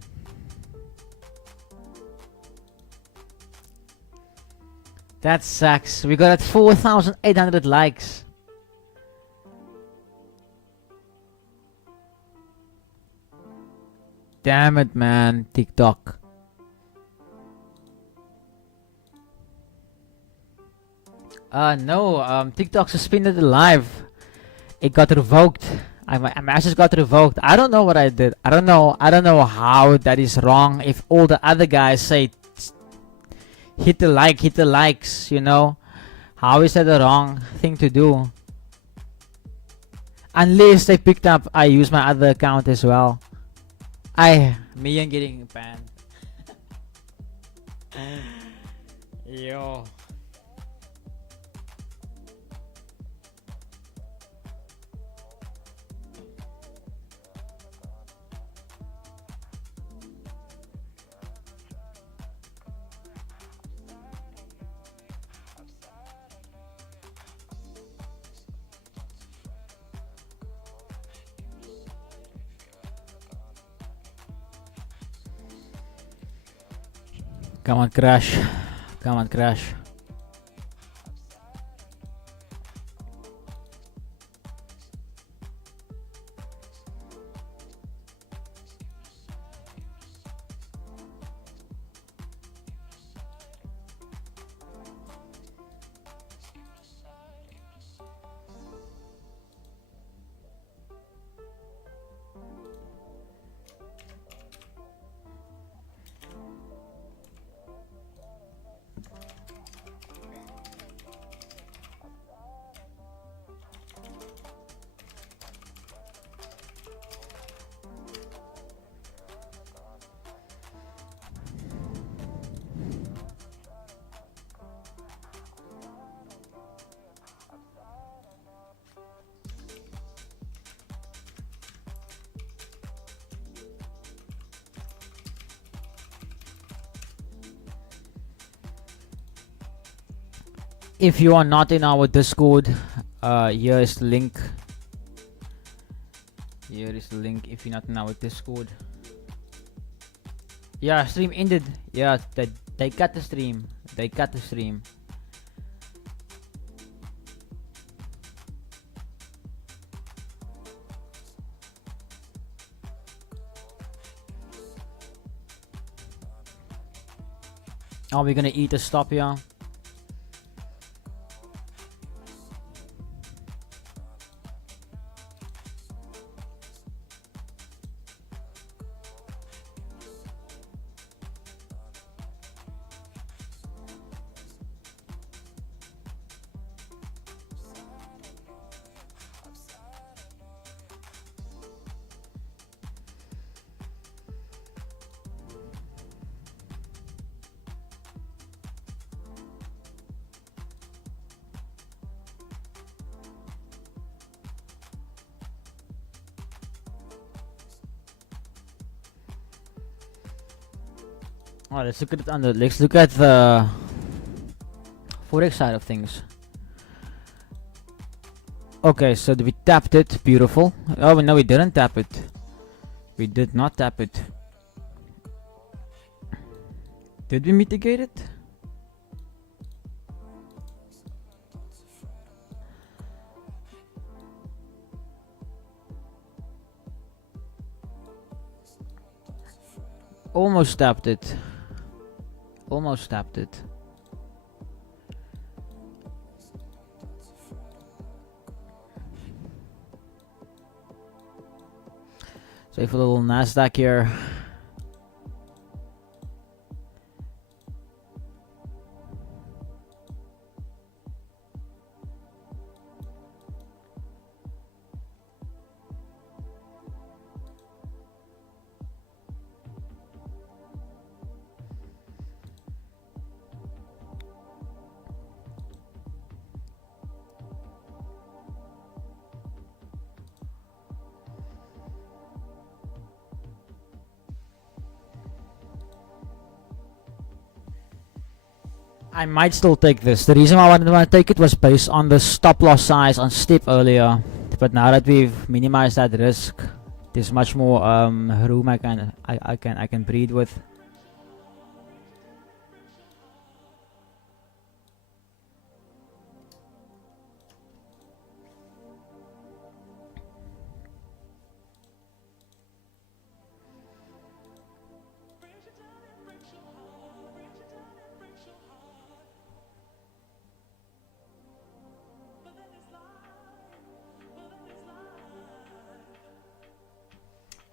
That sucks. We got at 4,800 likes. Damn it, man. TikTok. No, TikTok suspended the live. It got revoked. My message got revoked. I don't know what I did. I don't know how that is wrong. If all the other guys say hit the likes, you know. How is that the wrong thing to do? Unless they picked up I use my other account as well. Me and getting banned. Yo. Come on, crash. Come on, crash. If you are not in our Discord, here is the link. Here is the link if you're not in our Discord. Yeah, stream ended. Yeah, they cut the stream. They cut the stream. Are we gonna eat a stop here? Oh, let's look at it let's look at the forex side of things. Okay, so we tapped it. Beautiful. Oh no, we didn't tap it. We did not tap it. Did we mitigate it? Almost tapped it. Almost tapped it. So if a little NASDAQ here. I might still take this. The reason why I wanted to take it was based on the stop loss size on STIP earlier. But now that we've minimized that risk, there's much more room I can breathe with.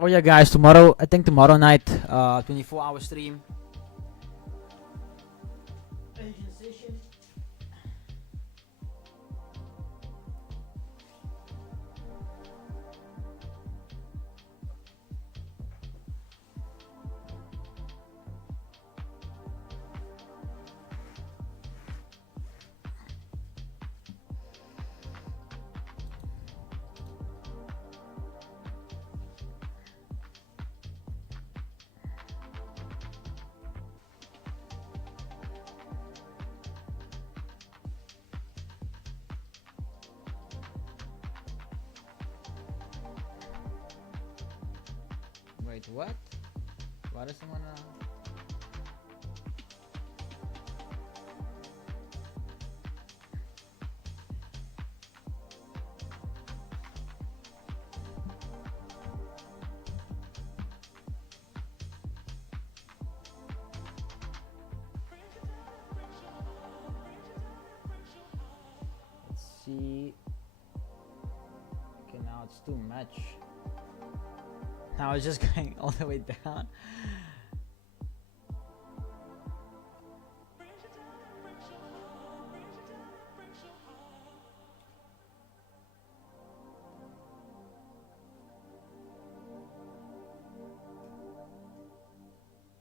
Oh yeah, guys, tomorrow, I think tomorrow night, 24-hour stream. Asian session. Wait, what? Why does someone let's see. Okay, now it's too much. Now it's just going all the way down.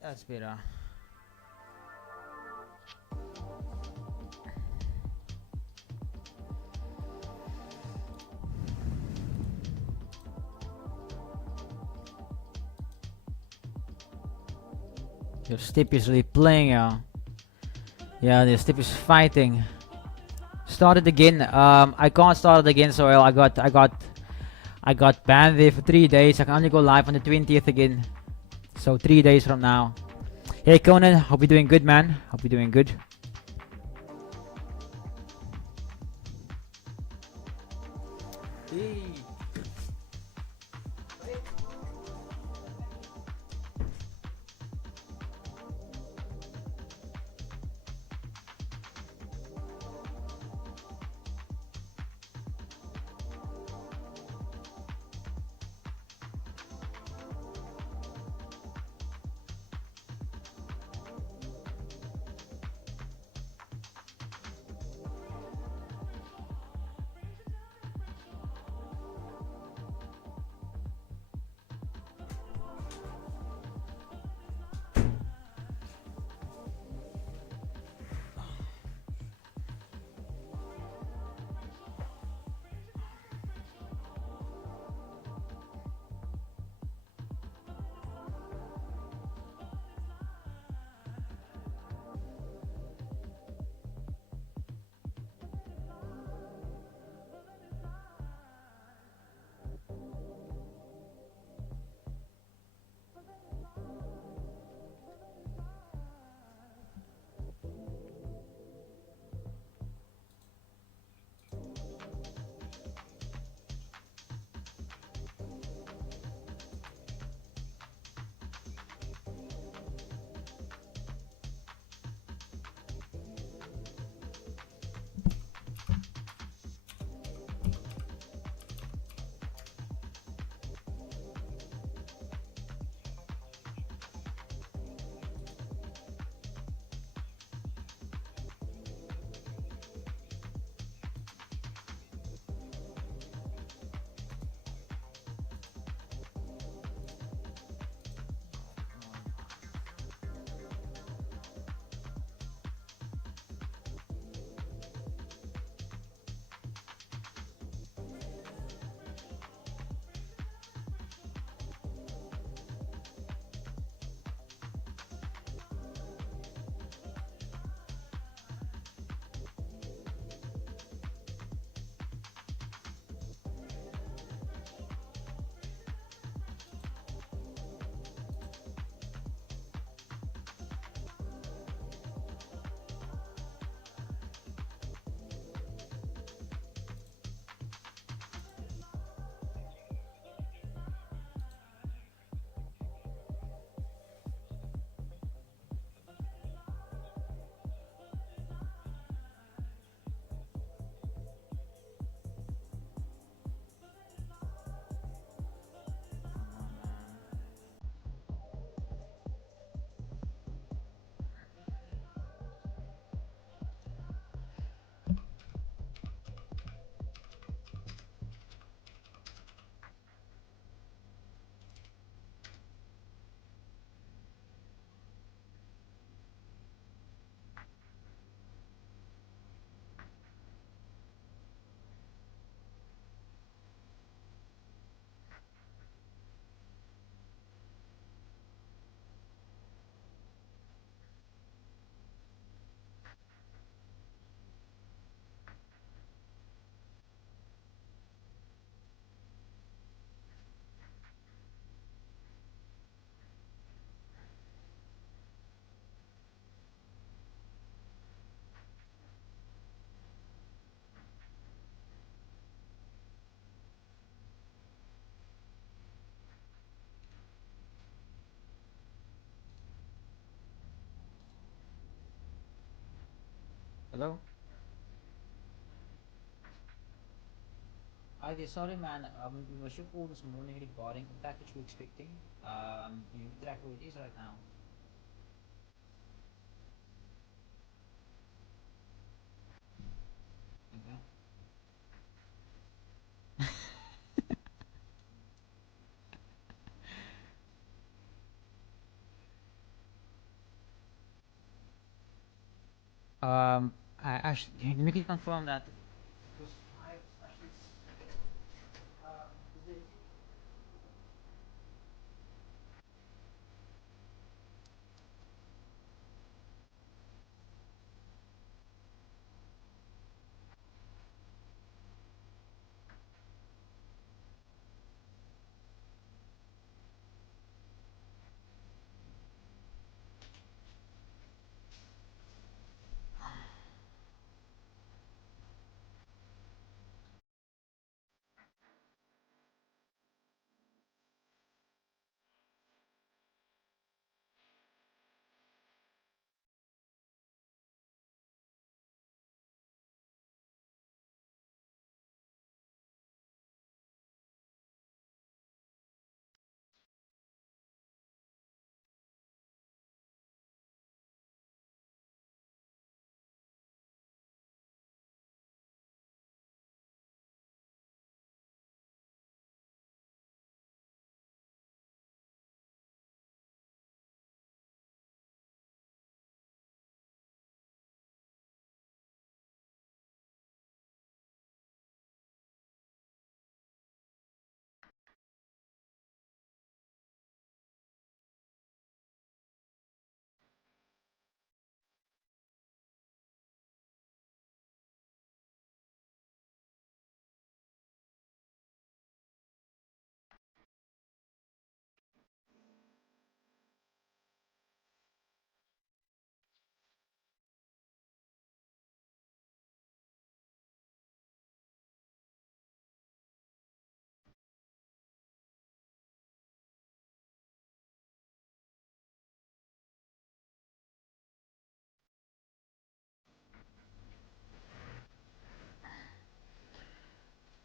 That's better. Your Stip is really playing, yeah. Yeah, the Stip is fighting. Started again. I can't start it again, so well, I got banned there for 3 days. I can only go live on the 20th again. So 3 days from now. Hey Conan, hope you're doing good, man. Hope you're doing good. Hello? Hi there, sorry man, was your call this morning regarding the package we're expecting? You track where it is right now. Okay. I actually, let me confirm that. Because I actually, is it-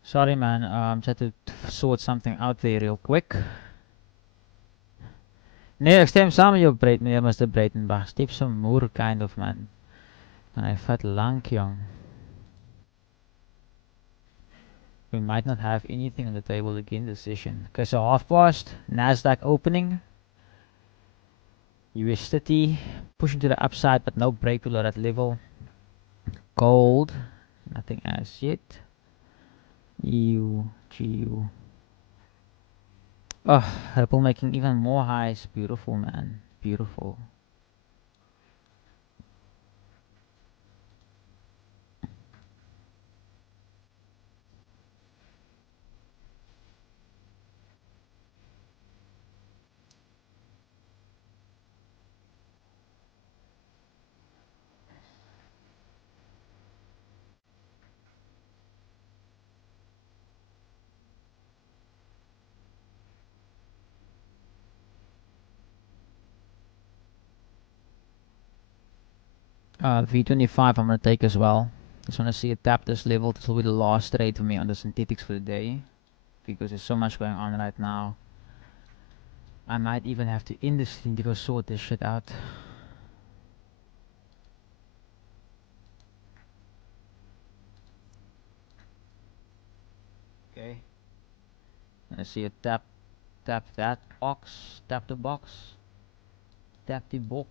Sorry man, just to sort something out there real quick. Nee, ek stem saam met jou meneer Mr. Breitenbach. Stief so moer kind of man. En hy vat lank jong. We might not have anything on the table again this session. Okay, so half past, NASDAQ opening. US30 pushing to the upside, but no break below that level. Gold, nothing as yet. EU, GU. Oh, Ripple making even more highs. Beautiful, man. Beautiful. V25 I'm going to take as well. Just want to see it tap this level. This will be the last trade for me on the synthetics for the day. Because there's so much going on right now. I might even have to end this thing to go sort this shit out. Okay. I see it tap that box. Tap the box. Tap the box.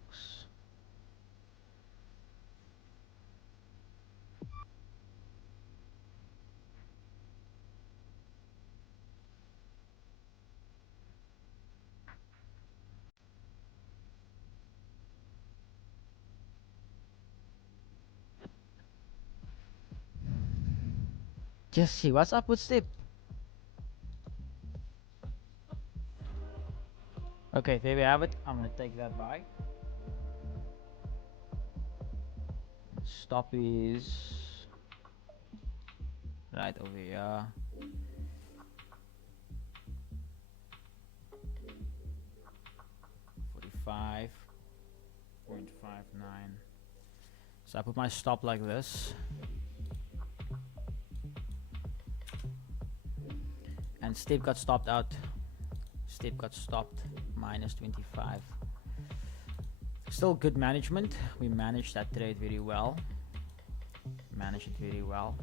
Just see what's up with Step. Okay, there we have it. I'm gonna take that buy. Stop is right over here. 45.59. So I put my stop like this, and step got stopped out. Step got stopped, minus 25. Still good management. We managed that trade very well. Managed it very well.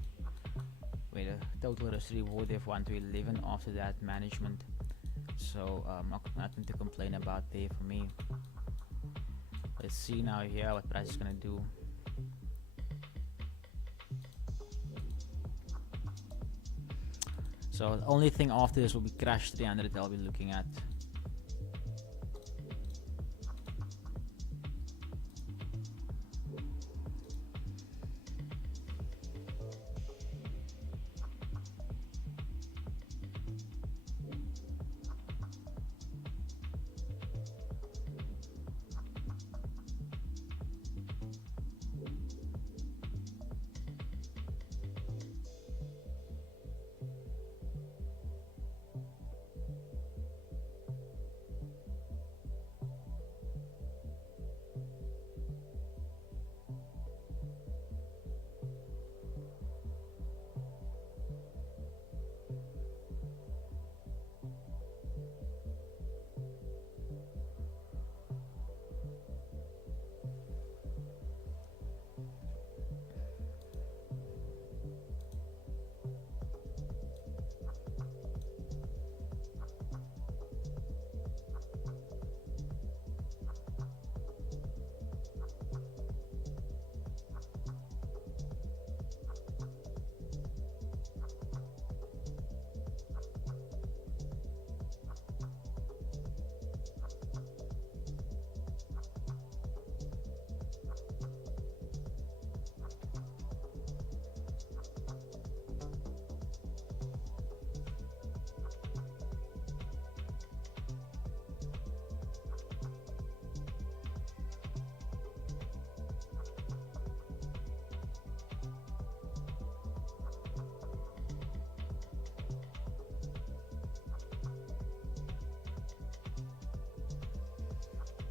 We had a total risk reward of 1 to 11 after that management. So nothing to complain about there for me. Let's see now here what price is gonna do. So the only thing after this will be crash 300 I'll be looking at.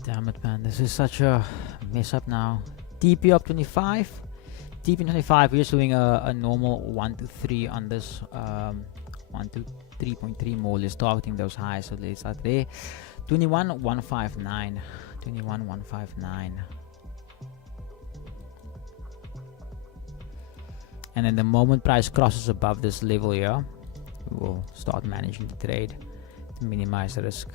Damn it, man, this is such a mess up now. TP up 25. TP 25, we're just doing a normal 1 to 3 on this 1 to 3.3 more. Let's targeting those highs, so let's start there. 21,159. 21,159. And then the moment price crosses above this level here, we will start managing the trade to minimize the risk.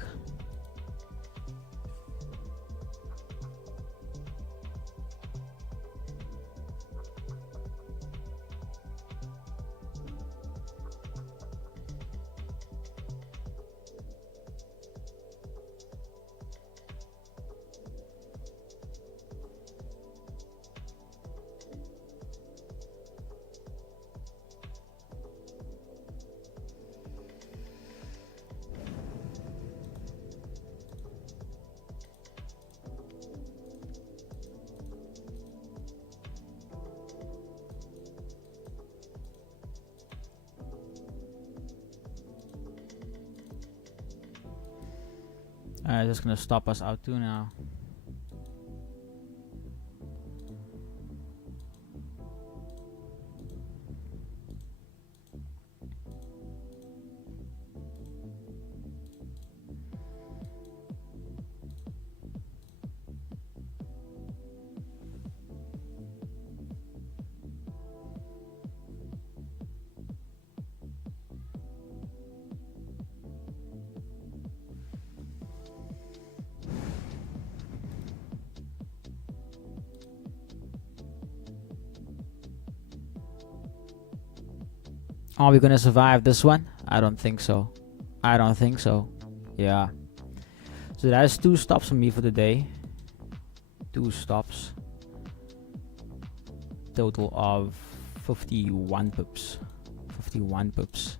Alright, that's gonna stop us out too now. Are we gonna survive this one? I don't think so. I don't think so. Yeah. So that's 2 stops for me for the day. 2 stops. Total of 51 pips. 51 pips.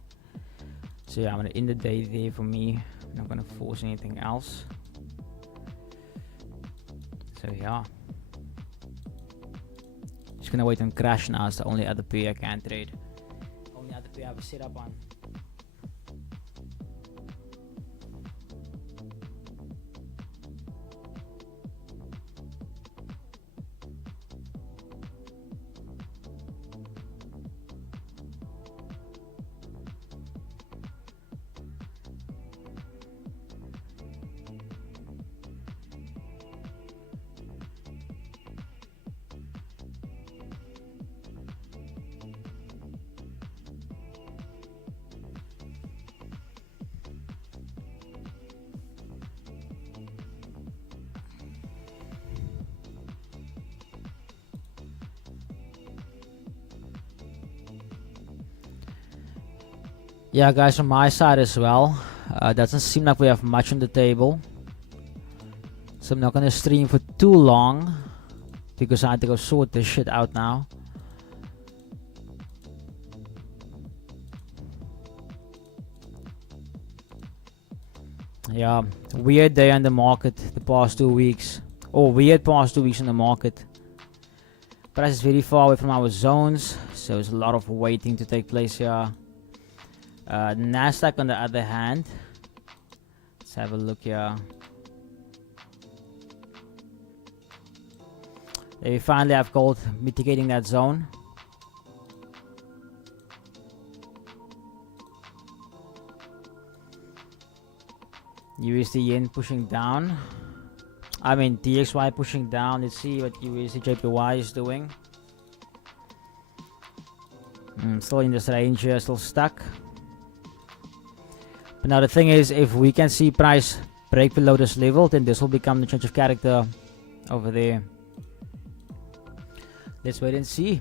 So yeah, I'm gonna end the day there for me. I'm not gonna force anything else. So yeah. Just gonna wait and crash now. It's the only other pair I can trade. We have a setup on. Yeah, guys, from my side as well, doesn't seem like we have much on the table, so I'm not gonna stream for too long because I had to go sort this shit out now. Yeah, weird day on the market the past 2 weeks. Oh, weird past 2 weeks in the market. Price is very far away from our zones, so there's a lot of waiting to take place here. NASDAQ on the other hand, let's have a look here. They finally have gold mitigating that zone. USD yen pushing down. I mean DXY pushing down. Let's see what USD JPY is doing. Still in this range here, still stuck. But now the thing is, if we can see price break below this level, then this will become the change of character over there. Let's wait and see.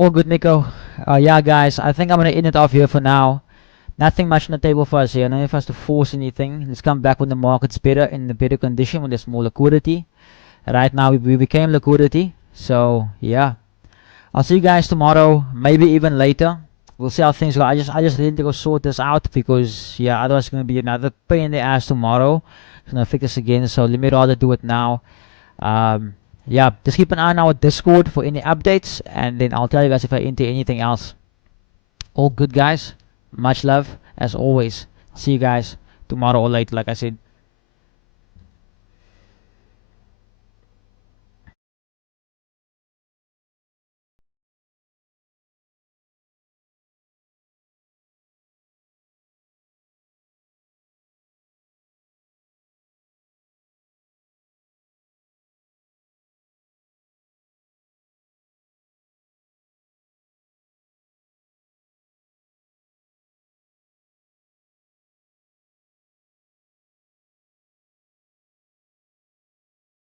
All good, Nico. Yeah, guys, I think I'm gonna end it off here for now. Nothing much on the table for us here. No need for us to force anything. Let's come back when the market's better, in a better condition, when there's more liquidity. Right now, we became liquidity. So, yeah. I'll see you guys tomorrow, maybe even later. We'll see how things go. I just need to go sort this out because, yeah, otherwise it's gonna be another pain in the ass tomorrow. It's gonna fix this again. So let me rather do it now. Um, yeah, just keep an eye on our Discord for any updates, and then I'll tell you guys if I enter anything else. All good, guys. Much love as always. See you guys tomorrow or later, like I said.